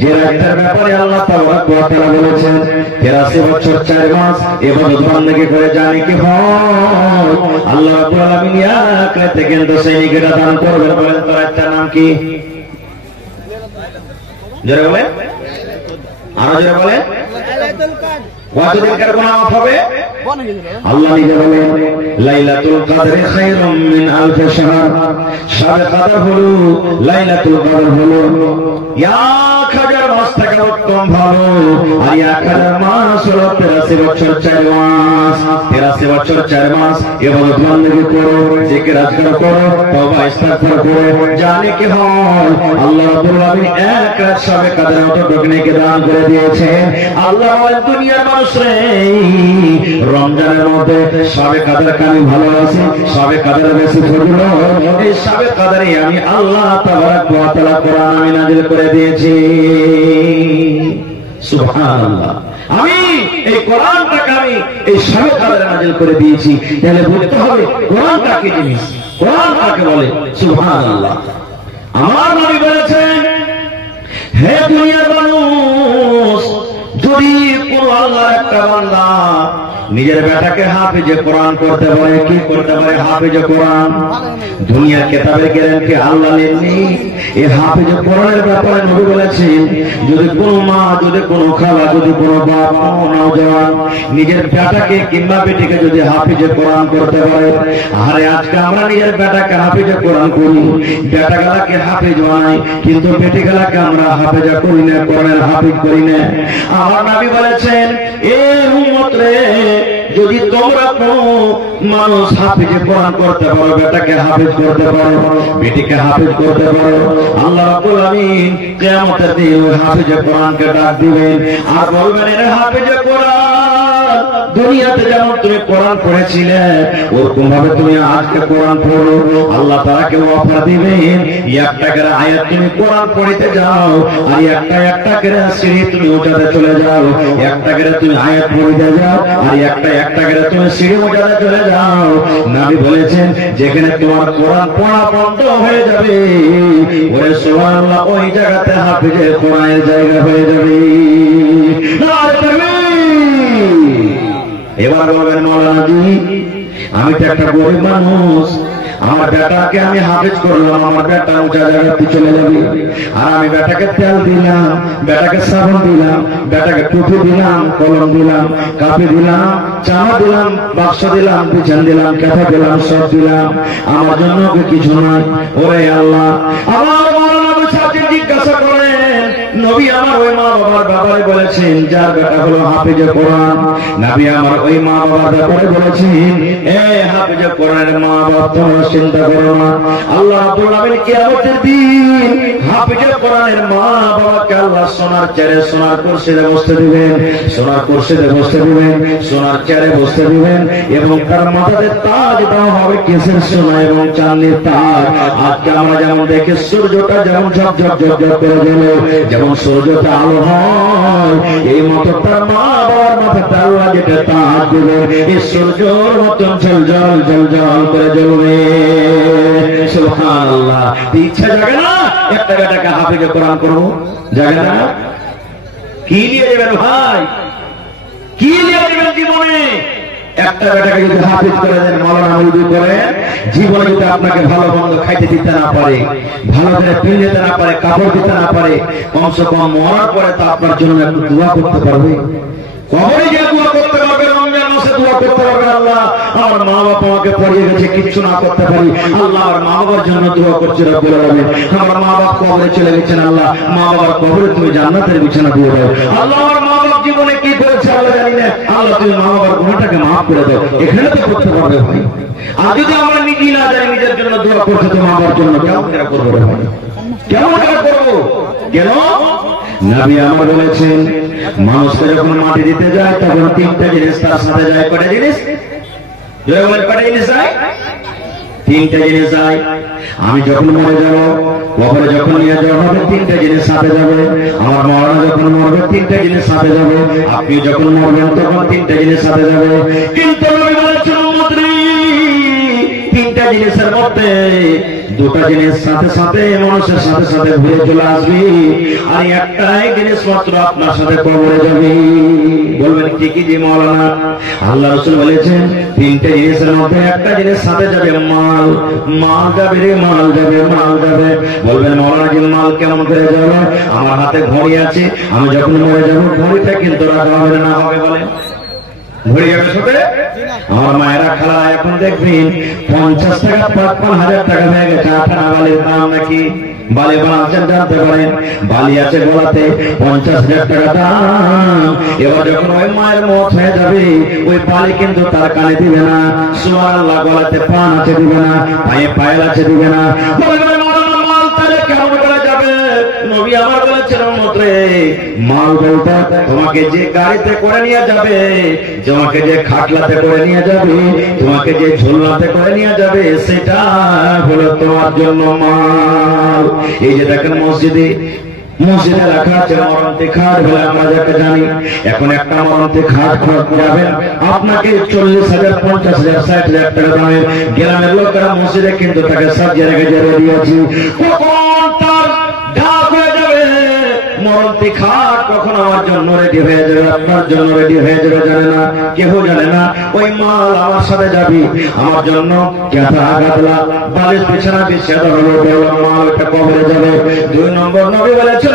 যে রাতের ব্যাপারে আল্লাহ তাবারক ওয়া তাআলা বলেছেন 83 বছর 4 মাস ইবাদত বندگی করে জানি কি হয় আল্লাহ রাব্বুল আলামিন এক রাতে কিন্তু সেই নিকটা দান করবেন। বলেন তো রাতটার নাম কি? জোরে বলেন, আরো জোরে বলেন। লাইলাতুল কদর। কতদিনকার গুনাহ মাফ হবে? আল্লাহ নিজে বলেন লাইলাতুল কদরে খায়রুম মিন আলফ শাহর, শাবে কদর হলো, লাইলাতুল কদর হলো 1000 মাস থেকে উত্তম ভালো। আর 1000 মাস হলো 83 বছর 4 মাস। 83 বছর 4 মাস ইবাদত বندگی করো, জিকির আজকার করো, তওবা ইস্তিগফার করো, জানে কি হয় আল্লাহ রাব্বুল আলামিন এক রাত শাবে কদরের মতো ডগনেকে দান করে দিয়েছেন। আল্লাহ বলেন দুনিয়ার মানুষ রে, রমজানের মধ্যে শাবে কদরকে আমি ভালোবাসি, শাবে কদরের বেশি ফজিলত, এই শাবে কদরে আমি আল্লাহ তাবারক ওয়া তাআলা কোরআন আমি নাযিল করে দিয়েছি। সুবহানাল্লাহ, আমি এই কোরআনটাকে আমি এই শাবে কদরে নাযিল করে দিয়েছি। তাহলে বুঝতে হবে কোরআনটা কি জিনিস, কোরআন কাকে বলে। সুবহানাল্লাহ, আমার নবী বলেছেন হে দুনিয়ার মানুষ, যদি কোন আল্লাহর একটা বান্দা নিজের বেটাকে হাফেজে কোরআন করতে পারে, কি করতে পারে? হাফেজে কোরআন। দুনিয়ার কিতাবে গ্যারান্টি আল্লাহ নেননি। এই হাফেজে কোরআনের ব্যাপারে নবী বলেছেন যদি কোন মা, যদি কোন খালা, যদি কোন বাপ, কোন নওজওয়ান নিজের বেটাকে কিংবা বেটিকে যদি হাফেজে কোরআন করতে পারে। আরে আজকে আমরা নিজের বেটাকে হাফেজে কোরআন করি, বেটাগুলাকে হাফেজ বানাই, কিন্তু বেটিগুলাকে আমরা হাফেজা করি না, কোরআনের হাফেজ করি না। আমার নবী বলেছেন এই উম্মত রে, যদি তোমরা কোন মানুষ হাফেজে কোরআন করতে পারো, বেটাকে হাফেজ করতে পারো, বেটিকে হাফেজ করতে পারো, আল্লাহ রাব্বুল আলামিন কিয়ামতের দিন ওই হাফেজে কোরআনকে ডাক দিবেন আর বলবেন এর হাফেজে কোরআন, দুনিয়াতে যেমন তুমি কোরআন পড়েছিলে ওরকম ভাবে তুমি আজকে কোরআন পড়ো। আল্লাহ তাআলাকে অফার দিবেন একটা করে আয়াত তুমি কোরআন পড়িতে যাও, আর একটা করে সিঁড়ি তুমি উঠাতে চলে যাও, একটা করে তুমি আয়াত পড়িতে যাও, আর একটা করে তুমি সিঁড়ি উঠাতে চলে যাও। নবী বলেছেন যেখানে তোমার কোরআন পড়া বন্ধ হয়ে যাবে, ওরে সুবহানাল্লাহ, ওই জায়গাতে হাফেজে কোরআনের জায়গা হয়ে যাবে। এবার বলবেন মাওলানা জি, আমি তো একটা গরিব মানুষ, আমার বেটাকে আমি হাফেজ করলাম, আমার বেটা উঁচা জায়গাতে চলে যাবে, আর আমি বেটাকে তেল দিলাম, বেটাকে সাবান দিলাম, বেটাকে টুপি দিলাম, কলম দিলাম, কাপি দিলাম, চামা দিলাম, বাক্স দিলাম, বিছান দিলাম, কাঁথা দিলাম, সব দিলাম, আমার জন্য কিছু নয়। ওরে আল্লাহ, আমার জিজ্ঞাসা করেন নবী আমার ওই মা বাবার ব্যাপারে বলেছেন যার বেটা হলো হাফেজে কোরআন। নবী আমার ওই মা বাবার ব্যাপারে বলেছেন এ হাফেজে কোরআনের মা বাবা তোমরা চিন্তা করো না, আল্লাহ রাব্বুল আলামিন কিয়ামতের দিন হাফেজে কোরআনের মা বাবাকে আল্লাহ সোনার চেয়ারে, সোনার কুরসিতে বসতে দিবেন, সোনার কুরসিতে বসতে দিবেন, সোনার চেয়ারে বসতে দিবেন, এবং তার মাথাতে তাজ দেওয়া হবে কিসের? সোনা এবং চাঁদির তাজ। আজকে আমরা যেমন দেখি সূর্যটা যেমন ঝকঝক ঝকঝক করে জ্বলে, যেমন সূর্যটা আলো হয়, এই মতো তার মা বাবার মাথাতে আল্লাহ যেটা তাজ দেবেন, এই সূর্যের মতন ঝলঝল ঝলঝল করে জ্বলবে। সুবহানাল্লাহ, ইচ্ছা জাগে না একটা বেটাকে হাফেজে কোরআন করবো? জাগে না? কি নিয়ে যাবেন ভাই, কি নিয়ে যাবেন জীবনে? একটা বেটাকে যদি হাফেজ করে দেন, মাওলানা মুরব্বি করে, জীবনে যদি আপনাকে ভালো মন্দ খাইতে দিতে না পারে, ভালো করে পিন্ডে দিতে না পারে, কাপড় দিতে না পারে, কমসে কম মরার পরে তো আপনার জন্য একটু দোয়া করতে পারবে, কবরে গিয়ে দোয়া করতে পারবে, রমজান মাসে দোয়া করতে পারবে, আল্লাহ আমার মা বাবা আমাকে পড়িয়ে গেছে, কিচ্ছু না করতে পারি, আল্লাহ আমার মা বাবার জন্য দোয়া করছে রব্বুল আলামিন, আমার মা বাবা কবরে চলে গেছেন, আল্লাহ মা বাবার কবরে তুমি জান্নাতের বিছানা দিয়ে দাও, আল্লাহ আমার মা বাবা জীবনে কি করেছে আল্লাহ জানি না, আল্লাহ তুমি মা বাবার গুনাহটাকে মাফ করে দাও। এখানে তো করতে পারবে ভাই। আর যদি আমরা নিজেই না জানি নিজের জন্য দোয়া করতে, তো মা বাবার জন্য কেমন করে করবো ভাই, কেমন করে করবো? কেন নবী আমার বলেছেন মানুষকে যখন মাটি দিতে যায় তখন তিনটা জিনিস তার সাথে যায়। কটা জিনিস? কটা জিনিস যায়? তিনটা জিনিস যায়। আমি যখন মরে যাব, কবরে যখন নিয়ে যাওয়া হবে, তিনটা জিনিস সাথে যাবে। আমার মাওলানা যখন মরবে, তিনটা জিনিস সাথে যাবে। আপনি যখন মরবেন তখন তিনটা জিনিস সাথে যাবে। কিন্তু নবী বলেছেন উম্মত রে, তিনটা জিনিসের মধ্যে দুটা জিনিস সাথে সাথে মানুষের সাথে সাথে ঘুরে চলে আসবে, আর একটাই জিনিস মাত্র আপনার সাথে কবরে যাবে। বলবেন কি কি জি মাওলানা? আল্লাহ রাসূল বলেছেন তিনটে জিনিসের মধ্যে একটা জিনিস সাথে যাবে, মাল। মাল যাবে রে, মাল যাবে, মাল যাবে। বলবেন মাওলানা জি মাল কেমন করে যাবে? আমার হাতে ঘড়ি আছে, আমি যখন মরে যাবো ঘড়িটা কিন্তু রাখা হবে না, হবে বলে ঘড়ি যাবে সাথে? আমার মায়েরা খালা এখন দেখবেন 50 টাকা 55,000 টাকা হয়ে গেছে আঠানা বালির দাম নাকি? বালি বানাচ্ছেন জানতে পারেন, বালি আছে গলাতে 50,000 টাকা দাম। এবার যখন ওই মায়ের মত হয়ে যাবে ওই বালি কিন্তু তার কানে দিবে না, সুবহানাল্লাহ, গলাতে পান আছে দিবে না, পায়ে পায়েল আছে দিবে না। মাল তাহলে কেমন করা যাবে? নবী আমার বলেছেন উম্মতরে, মাল বলতে তোমাকে যে গাড়িতে করে নিয়ে যাবে, তোমাকে যে খাটলাতে করে নিয়ে যাবে, তোমাকে যে ঝোলনাতে করে নিয়ে যাবে, সেটা হলো তোমার জন্য মাল। এই যে দেখেন মসজিদে রাখা আছে মরণতে খাট বলে আমরা যাকে জানি। এখন একটা মরণতে খাট যাবেন আপনাকে 40,000 50,000 60,000 টাকা দামের। গ্রামের লোকেরা মসজিদে কিন্তু তাকে সাজিয়ে রেখে দিয়েছি, কখন তার ঢাক হয়ে যাবে মরণতে খাট, কখন আমার জন্য রেডি হয়ে যাবে, আপনার জন্য রেডি হয়ে যাবে, জানে না, কেউ জানে না। ওই মাল আমার সাথে যাবি, আমার জন্য কেথা গাদলা বালিশ বিছানা বিছানা হলো, মাল একটা কবরে যাবে। 2 নম্বর নবী বলেছেন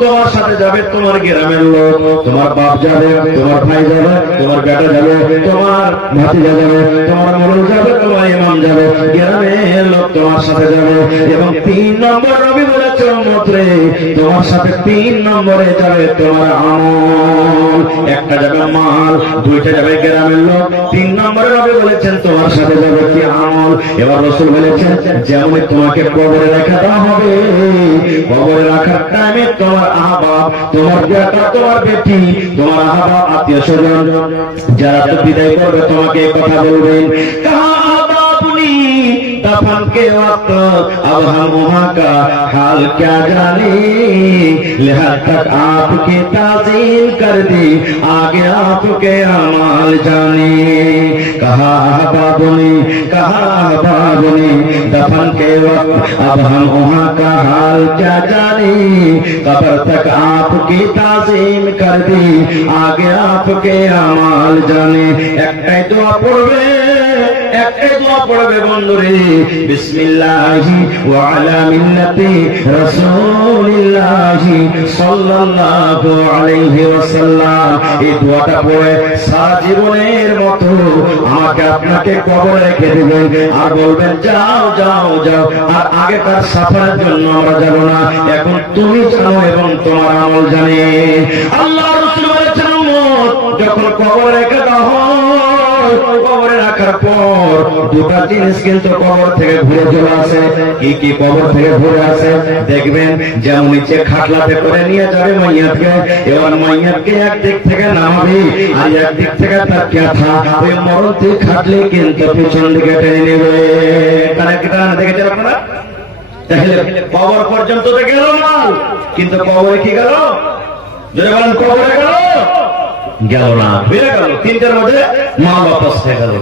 তোমার সাথে যাবে তোমার গ্রামের লোক, তোমার বাপ যাবে, তোমার ভাই যাবে, তোমার বেটা যাবে, তোমার ভাতিজা যাবে, তোমার মোড়ল যাবে, তোমার ইমাম যাবে, গ্রামের লোক তোমার সাথে যাবে। এবং 3 নম্বর নবী বলেছেন মত্রে তোমার সাথে 3 নম্বরে যাবে তোমার আমল। একটা যাবে মাল, 2টা যাবে গ্রামের লোক, 3 নম্বরে নবী বলেছেন তোমার সাথে যাবে কি আমল। এবার রাসূল বলেছেন যেমন তোমাকে কবরে রেখে দেওয়া হবে, কবরে রাখার টাইমে তোমার আহবাব, তোমার বেটা, তোমার বেটি, তোমার আহবাব আত্মীয় স্বজন যারা তো বিদায় করবে তোমাকে কথা বলবেন, কাহা আহবাবনি दफन के वक्त अब हम वहाँ का हाल क्या जाने, लिहाज तक आपकी ताज़ीम कर दी, आगे आपके अमाल जाने। कहा अहबाबुनी, कहा अहबाबुनी, दफन के वक्त अब हम वहाँ का हाल क्या जाने, कब्र तक आपकी ताज़ीम कर दी, आगे आपके अमाल जाने। একটাই দোয়া পড়বে, একটাই দোয়া পড়বে বন্ধুরে, বিসমিল্লাহি ওয়া আলা মিল্লাতি রাসূলিল্লাহি সাল্লাল্লাহু আলাইহি ওয়াসাল্লাম। এই দোয়াটা পড়ে সারা জীবনের মতো আমাকে আপনাকে কবরে রেখে দিবেন আর বলবেন যাও যাও যাও, আর আগেকার সাফারের জন্য আমরা যাব না, এখন তুমি জানো এবং তোমার আমল জানে। আল্লাহ রাসূল বলেছেন যখন কবরে রেখে দাও, কবরে রাখার পর 2টা জিনিস কিন্তু কবর থেকে ঘুরে চলে আসে। কি কি কবর থেকে ঘুরে আসে দেখবেন, যেমন নিচে খাটলাতে করে নিয়ে যাবে মাইয়াতকে, এবার মাইয়াতকে একদিক থেকে নামাবে আর একদিক থেকে তার ক্যাথা ওই মরণতে খাটলে কিন্তু পিছন দিকে টেনে নেবে। তারা কি তারা দেখেছেন আপনারা? তাহলে কবর পর্যন্ত তো গেল মাল, কিন্তু কবরে কি গেল? যদি বলেন কবরে গেল না, ফিরে গেল। 3টার মধ্যে মা বাপাস হয়ে গেল।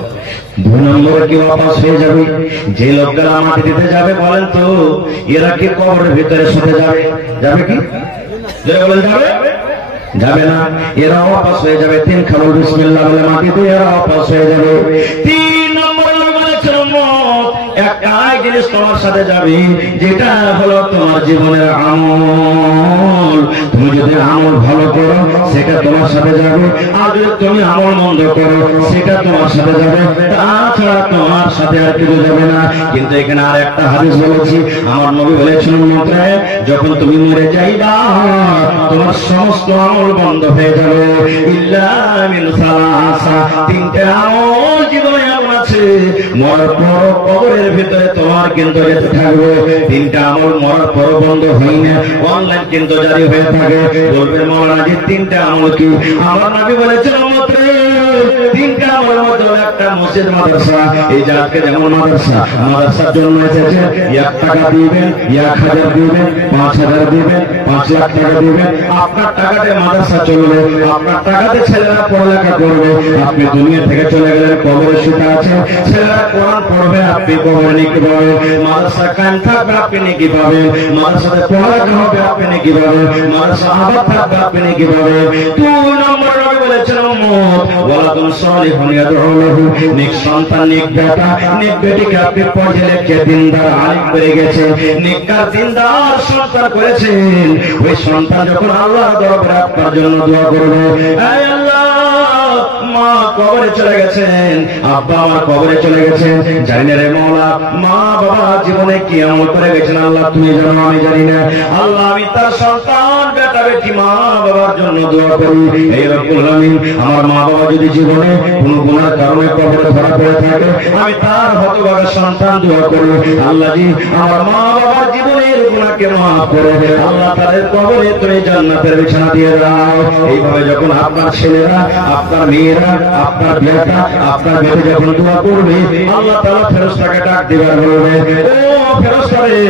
2 নম্বরে কি বাপাস হয়ে যাবে? যে লোকগুলা মাটি দিতে যাবে বলেন তো এরা কি কবরের ভিতরে শুতে যাবে? যাবে কি? বলেন যাবে? যাবে না, এরা বাপাস হয়ে যাবে। 3 খালো বিসমিল্লাহ বলে মাটিতে এরা বাপাস হয়ে যাবে। 3 নম্বরে বলেছেন একটাই জিনিস তোমার সাথে যাবে, যেটা হলো তোমার জীবনের আমল। তুমি যদি আমল ভালো করো সেটা তোমার সাথে যাবে, আর যদি তুমি আমল মন্দ করো সেটা তোমার সাথে যাবে, তাছাড়া তোমার সাথে আর কিছু যাবে না। কিন্তু এখানে আর একটা হাদিস বলেছি, আমার নবী বলেছেন যখন তুমি মরে যাইবা তোমার সমস্ত আমল বন্ধ হয়ে যাবে, ইল্লা মিন সালাসা, 3টে আমল জীবনে এমন আছে মরার পর কবরের ভিতরে তোমার কিন্তু যেতে থাকবে। 3টা আমল মরার পর বন্ধ হয় না, অনলাইন কিন্তু জারি হয়ে থাকে। বলবে মাওলানা জি 3টা আমল কি? আমার নবী বলেছেন 3টা আমলের মধ্যে একটা মসজিদ মাদ্রাসা। এই যে আজকে যেমন মাদ্রাসার জন্য এসেছে 1 টাকা দিবেন, 1000 দিবেন, 5000 দিবেন, 5 লাখ টাকা দিবেন, আপনার টাকাতে মাদ্রাসা চলবে, আপনার টাকাতে ছেলেরা পড়ালেখা করবে। আপনি দুনিয়া থেকে চলে গেলেন, কবরে শুতে আছে, ছেলেরা কোরআন পড়বে, আপনি কবরে নেকি পাবেন। মাদ্রাসা কায়েম থাকবে, আপনি নেকি পাবেন। মাদ্রাসাতে পড়ালেখা হবে, আপনি নেকি পাবেন। মাদ্রাসা আবাদ থাকবে, আপনি নেকি পাবেন। 2 নম্বর ওয়ালাদুন সালিহুন ইয়াদউ লাহু, নেক সন্তান, নেক বেটা, নেক বেটিকে আপনি পড়ে লিখে দিনদার আলিম করে গেছেন, নেককার দিনদার সন্তান করেছেন। ওই সন্তান যখন আল্লাহর দরবারে আপনার জন্য দোয়া করবে, হে আল্লাহ মা কবরে চলে গেছেন, আব্বা আমার কবরে চলে গেছেন, জানি না রে মওলা মা বাবা জীবনে কি আমল করে গেছেন আল্লাহ তুমি জানো, আমি জানি না। আল্লাহ আমি তার সন্তান বেটা বেটি মা বাবার জন্য দোয়া করি, হে রব্বুল আলামিন আমার মা বাবা যদি জীবনে কোনো গুনার কারণে কবরে ধরা পড়ে থাকে, আমি তার হতভাগা সন্তান দোয়া করি আল্লাহ জি আমার মা বাবার জীবনের গুনাহকে মাফ করে আল্লাহ তাদের কবরে তুমি জান্নাতের বিছানা দিয়ে দাও। এইভাবে যখন আপনার ছেলেরা, আপনার মেয়েরা, আপনার বেটা, আপনার বেটি যখন দোয়া করবে, আল্লাহ তাআলা ফেরেশতাকে ডাক দিবার বলবে, ও ফেরেশতা রে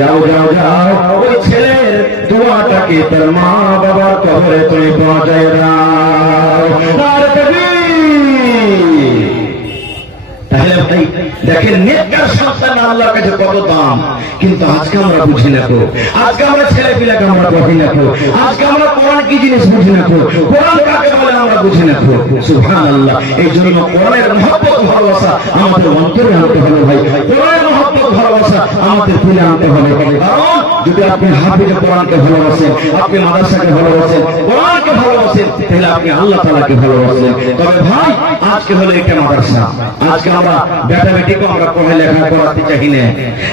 যাও যাও যাও ওই ছেলের দোয়াটাকে তার মা বাবার কবরে তুমি পৌঁছায় দাও। আর তাহলে ভাই দেখেন নেককার সন্তান আল্লাহর কাছে কত দাম, কিন্তু আজকে আমরা বুঝি না তো, আজকে আমরা ছেলে পিলাকে আমরা বুঝি না তো, আজকে আমরা কোরআন কি জিনিস বুঝি না তো, কোরআন কাকে বলে আমরা বুঝি না তো। সুবহানাল্লাহ। এই জন্য কোরআনের মহব্বত ভালোবাসা আমাদের অন্তরে আনতে হবে ভাই, কোরআনের মহব্বত ভালোবাসা আমাদের দিলে আনতে হবে। কারণ যদি আপনি হাফিজে কোরআনকে ভালোবাসেন, আপনি মাদ্রাসাকে ভালোবাসেন, কোরআনকে ভালোবাসেন, তাহলে আপনি আল্লাহ তাআলাকে ভালোবাসেন। তবে ভাই আজকে হলো এটা মাদ্রাসা, আজকে আমরা বেটা বেটিকে আমরা পড়ে লেখা করাতে চাই না,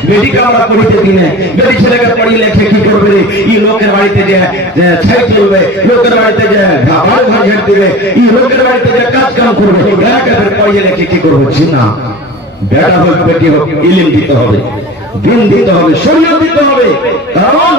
বেটিকে আমরা পড়িতে দিই না। বেটি ছেলেকে পড়িয়ে লেখে কি করবে রে, এই লোকের বাড়িতে যে ছাই তুলবে, লোকের বাড়িতে যে ঘর ঝেড়ে দিবে, এই লোকের বাড়িতে যে কাজ কাম করবে, বেটাকে পড়িয়ে লেখে কি করবে? না, বেটা হোক বেটি হোক ইলম দিতে হবে, দিন দিতে হবে, শরীয়ত দিতে হবে। কারণ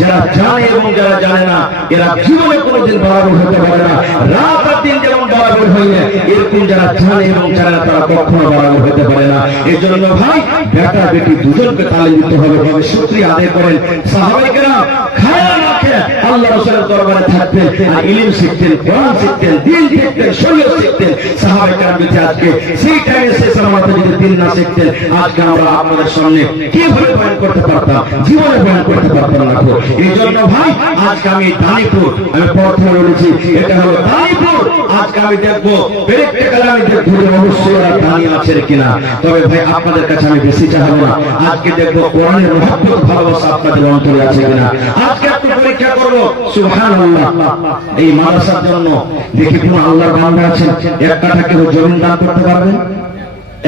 যারা জানে এবং যারা জানে না এরা জীবনে কোনোদিন বরাবর হতে পারে না। রাত আর দিন যেমন বরাবর হয় না, এরকম যারা জানে এবং জানে না তারা কখনো বরাবর হতে পারে না। এই জন্য ভাই বেটা বেটি দুজনকে তালিম দিতে হবে। শুকরিয়া আদায় করেন সাহাবায়ে কেরাম খায়া না খেয়ে আল্লাহ রাসূলের দরবারে থাকতেন আর ইলম শিখতেন, কোরআন শিখতেন, দিন শিখতেন, শরীয়ত শিখতেন। সাহাবায়ে কেরাম যদি আজকে সেই টাইমে সেই সময়তে যদি দিন না শিখতেন, আজকে আমরা আপনাদের সামনে কিভাবে বয়ান করতে পারতাম? জীবনে বয়ান করতে পারতাম না। এই জন্য ভাই আজকে আমি দানিপুর, আমি প্রথমে বলেছি এটা হলো দানিপুর। আজকে আমি দেখবো প্র্যাকটিক্যালি আমি দেখবো অবশ্যই ওরা দানি আছে কিনা। তবে ভাই আপনাদের কাছে আমি বেশি চাইবো না, আজকে দেখবো কোরআনের মহব্বত ভালোবাসা আপনাদের অন্তরে আছে কিনা। আজকে একটু পরীক্ষা করবো। সুবহানাল্লাহ। এই মাদ্রাসার জন্য দেখি কোন আল্লাহর বান্দা আছেন এক কাঠা কেউ জমিন দান করতে পারবেন?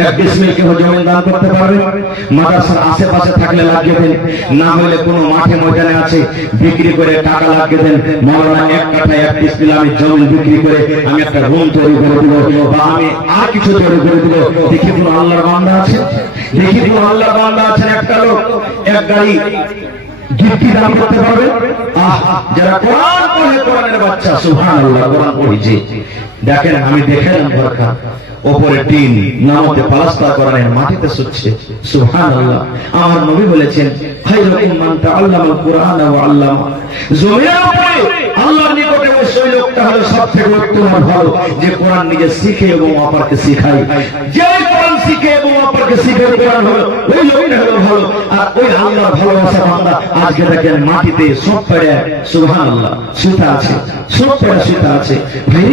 এক ডিসমিল কেউ জমিন দান করতে পারবে? মাদ্রাসার আশেপাশে থাকলে লাগিয়ে দেন, না হলে কোনো মাঠে ময়দানে আছে বিক্রি করে টাকা লাগিয়ে দেন। মাওলানা এক কাঠা এক ডিসমিল আমি জমিন বিক্রি করে আমি একটা রুম তৈরি করে দিব বা আমি আর কিছু তৈরি করে দিব। দেখি কোন আল্লাহর বান্দা আছে, দেখি কোন আল্লাহর বান্দা আছেন একটা লোক এক গাড়ি গিফটি দান করতে পারবে? যারা কোরআন পড়ে, কোরআনের বাচ্চা, সুবহানাল্লাহ, কোরআন পড়েছে। দেখেন আমি দেখেন বরখা ওপরে টিন নামতে পালাস্তা করার মাটিতে শুচ্ছে। সুবহানাল্লাহ। আমার নবী বলেছেন খায়রুকুম মান তাআল্লামাল কুরআন ওয়া আল্লামা। জমিনের উপরে আল্লাহর নিকটে ওই লোকটা হলো সবথেকে উত্তম আর ভালো যে কোরআন নিজে শিখে এবং অপরকে শেখায়। যে কোরআন শিখে এবং অপরকে শিখে কোরআন হলো ওই লোকটা হলো ভালো। আর ওই আল্লাহর ভালোবাসা বান্দা আজকে দেখেন মাটিতে সব পড়ে, সুবহানাল্লাহ, সুতা আছে, সব পড়ে সুতা আছে। ভাই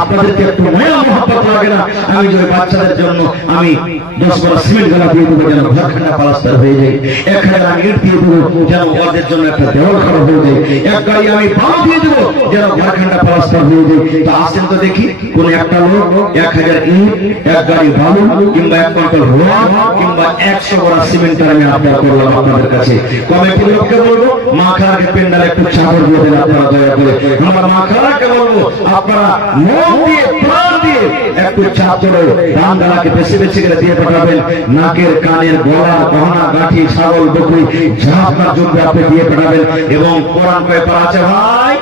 আপনাদেরকে একটু মায়া মহব্বত লাগে না? আমি যে বাচ্চাদের জন্য আমি 10 বড় সিমেন্ট গালা দিয়ে দেবো যেন ঘরখানা পালাস্তার হয়ে যায়, 1000 আমি ইট দিয়ে দেবো যেন ওদের জন্য একটা দেওয়াল খারাপ হয়ে যায়, এক গাড়ি আমি বালু দিয়ে দেবো যেন ঘরখানা পালাস্তার হয়ে যায়। তো আসেন তো দেখি কোন একটা লোক 1000 ইট, এক গাড়ি বালু কিংবা 1 কুইন্টাল রড কিংবা 100 বড় সিমেন্ট আমি আপনার করলাম আপনাদের কাছে। কমিটির লোককে বলবো মা খারাকে পেন্ডালে একটু চাদর দিয়ে দেন আপনারা দয়া করে। আমরা মা খারাকে বলবো আপনারা মন দিয়ে প্রাণ দিয়ে একটু চাদরে দান দালাকে বেশি বেশি করে দিয়ে পাঠাবেন। নাকের, কানের, গলা, গহনা, গাঁঠি, ছাগল, বকরি যা আপনার জন্য আপনি দিয়ে পাঠাবেন। এবং কোরআন কয় পারা আছে ভাই?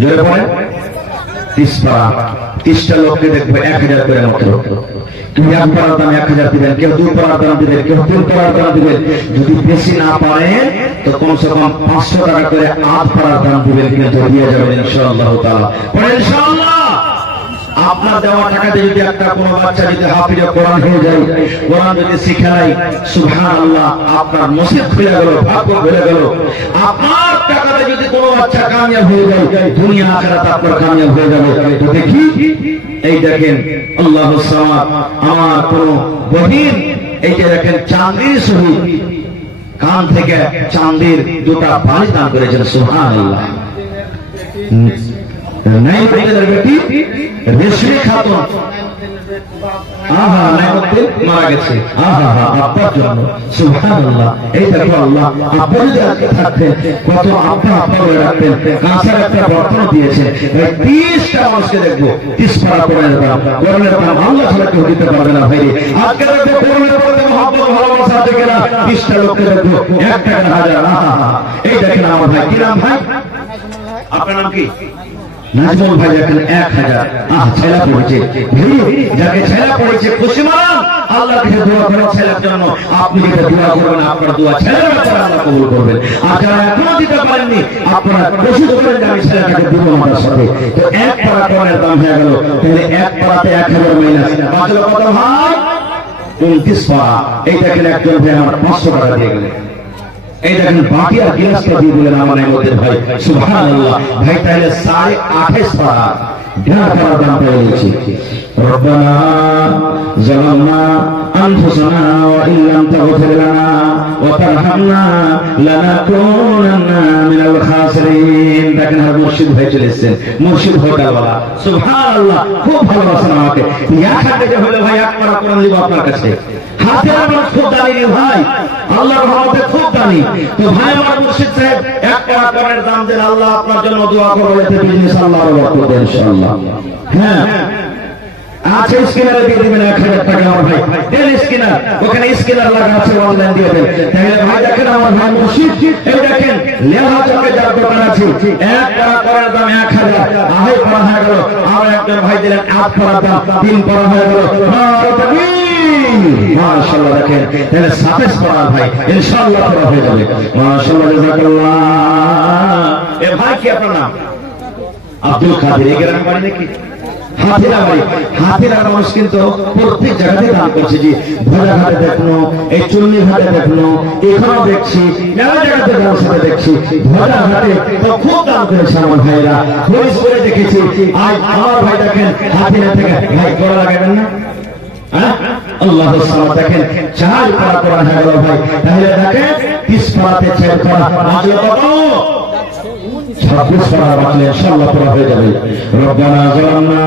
জোরে বলেন 30 পারা। 30টা লোককে দেখবো 1000 করে মাত্র। তুমি 1 পারার দাম 1000 দিবেন, কেউ 2 পারার দাম দিবেন, কেউ 3 পারার দাম দিবেন। যদি বেশি না পারেন তো কমসে কম 500 টাকা করে 8 পারার দাম দিবেন, কিন্তু দিয়ে যাবেন ইনশাআল্লাহ তাআলা। পড়েন ইনশাআল্লাহ। আপনার দেওয়া টাকাতে যদি একটা কোনো বাচ্চা যদি হাফিজে কোরআন হয়ে যায়, কোরআন যদি শিখে নেয়, সুবহানাল্লাহ, আপনার নসিব খুলে গেল, ভাগ্য খুলে গেল। আপনার টাকাতে যদি কোনো বাচ্চা কামিয়াব হয়ে যায়, দুনিয়া আখিরাতে আপনার কামিয়াব হয়ে যাবে। তো দেখি, এই দেখেন আল্লাহু সামাদ, আমার কোন বহিন, এই যে দেখেন চাঁদের শহীদ, কান থেকে চাঁদের দুটা বালিশ দান করেছেন, সুবহানাল্লাহ। নাইমুদ্দিনের বেটি রেশমি খাতুন, মারা গেছে, আব্বার জন্য, সুবহানাল্লাহ। এই দেখো আল্লাহ, আব্বা যদি আজকে থাকতেন, কত আব্বা আব্বা বলে রাখতেন, কাঁসার একটা বর্তন দিয়েছেন। 30টা মানুষকে দেখবো 30 পারা কোরআনের দাম, কোরআনের দাম আল্লাহ ছাড়া কেউ দিতে পারবে না ভাই। আজকে দেখবো কোরআনের প্রতি মহব্বত ভালোবাসা থেকে না 20টা লোককে দেখবো 1 টাকা হাজার। এই দেখেন আমার ভাই, কি নাম ভাই? আপনার নাম কি? নাজমুল ভাই, দেখেন 1000। ছেলা পড়েছে, যাকে ছেলা পড়েছে খুশি মান, আল্লাহ কাছে দোয়া করেন ছেলের জন্য। আপনি যেটা দোয়া করবেন, আপনার দোয়া ছেলের ব্যাপারে আল্লাহ কবুল করবেন। আর যারা এখনো দিতে পারেননি, আপনারা প্রস্তুত করেন যে আমি ছেলেটাকে দিব আমার সাথে। তো 1 পারা কোরআনের দাম হয়ে গেল, তাহলে 1 পারাতে 1000 মাইনাস বাঁচলো কত ভাই? 29 পারা। এই দেখেন একজন ভাই আমার 500 টাকা দিয়ে গেলেন। এই দেখেন বাকি আর গিলাসটা দিয়ে দিলেন আমার নাইমুদ্দিন ভাই, সুবহানাল্লাহ। ভাই তাহলে 28.5 পারা ঢাকা পারা দাম পেয়ে গেছি। রব্বানা যালামনা আনফুসানা ওয়া ইল্লাম তাগফির লানা ওয়া তারহামনা লানাকুনান্না মিনাল খাসিরিন। দেখেন আর মুর্শিদ ভাই চলে এসেছেন, মুর্শিদ হোটেলওয়ালা, সুবহানাল্লাহ। খুব ভালোবাসেন আমাকে। ইয়াখানে যে হলো ভাই 1 পারা কোরআন দিব আপনার কাছে। হাতে আমার খুব দামি ভাই, আল্লাহর রহমতে খুব দামি। তো ভাই আমার মুর্শিদ সাহেব 1 পারা কোরআনের দাম দেন, আল্লাহ আপনার জন্য দোয়া করবে, বিজনেস আল্লাহ বরকত দেন ইনশাআল্লাহ। হ্যাঁ, আছে স্ক্যানারে দিয়ে দিবেন 1000 টাকা আমার ভাই, দেন স্ক্যানার, ওখানে স্ক্যানার লাগা আছে, অনলাইন দিয়ে দেন। তাহলে ভাই দেখেন আমার ভাই মুর্শিদ, এই দেখেন লেহা চকে যার দোকান আছে, 1 পারা কোরআনের দাম 1000, 2.5 পারা হয়ে গেল। আমার একজন ভাই দিলেন 8 পারা দাম, 3 পারা হয়ে গেল। মাশাআল্লাহ, দেখেন তাহলে 27 পারা ভাই ইনশাআল্লাহ পুরো হয়ে যাবে। মাশাআল্লাহ, জাযাকাল্লাহ। এ ভাই কি আপনার নাম? আব্দুল কাদের। এই গ্রামে বাড়ি নাকি? হাতিরা বাড়ি। হাতিরা মানুষ কিন্তু প্রত্যেক জায়গাতে দান করছে। যে ভোলাঘাটে দেখলো, এই চুন্নিঘাটে দেখলো, এখানেও দেখছি, মেলা জায়গাতে দান সাথে দেখছি। ভোলাঘাটে তো খুব দান করেছে আমার ভাইরা, ফরিদপুরে দেখেছি। আজ আমার ভাই দেখেন হাতিরা থেকে ভাই করা লাগাবেন না? আল্লাহ দেখেন 4 পারা কোরআন হয়ে গেল ভাই। তাহলে দেখেন 30 পারাতে 4 পারা বাঁচলো কত? 26 পারা বাঁচলে ইনশাআল্লাহ পুরো হয়ে যাবে। রব্বানা যালামনা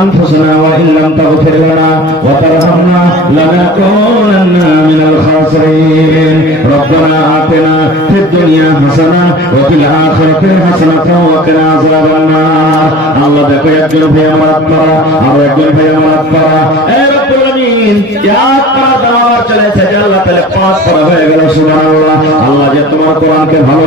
আনফুসানা ওয়া ইল্লাম তাগফির লানা ওয়া তারহামনা লানাকুনান্না মিনাল খাসিরিন। রব্বানা আতিনা ফিদ দুনিয়া হাসানা ওয়া ফিল আখিরাতি হাসানাতাও ওয়া কিনা আযাবান নার। আল্লাহ দেখো একজন ভাই আমার পারা, আর একজন ভাই আমার পারা। এ রব্বুল আমিন, 1 পারা দাও চলেছে, আল্লাহ তাআলা 5 পারা হয়ে গেল, সুবহানাল্লাহ। আল্লাহ যে তোমার কোরআনকে ভালো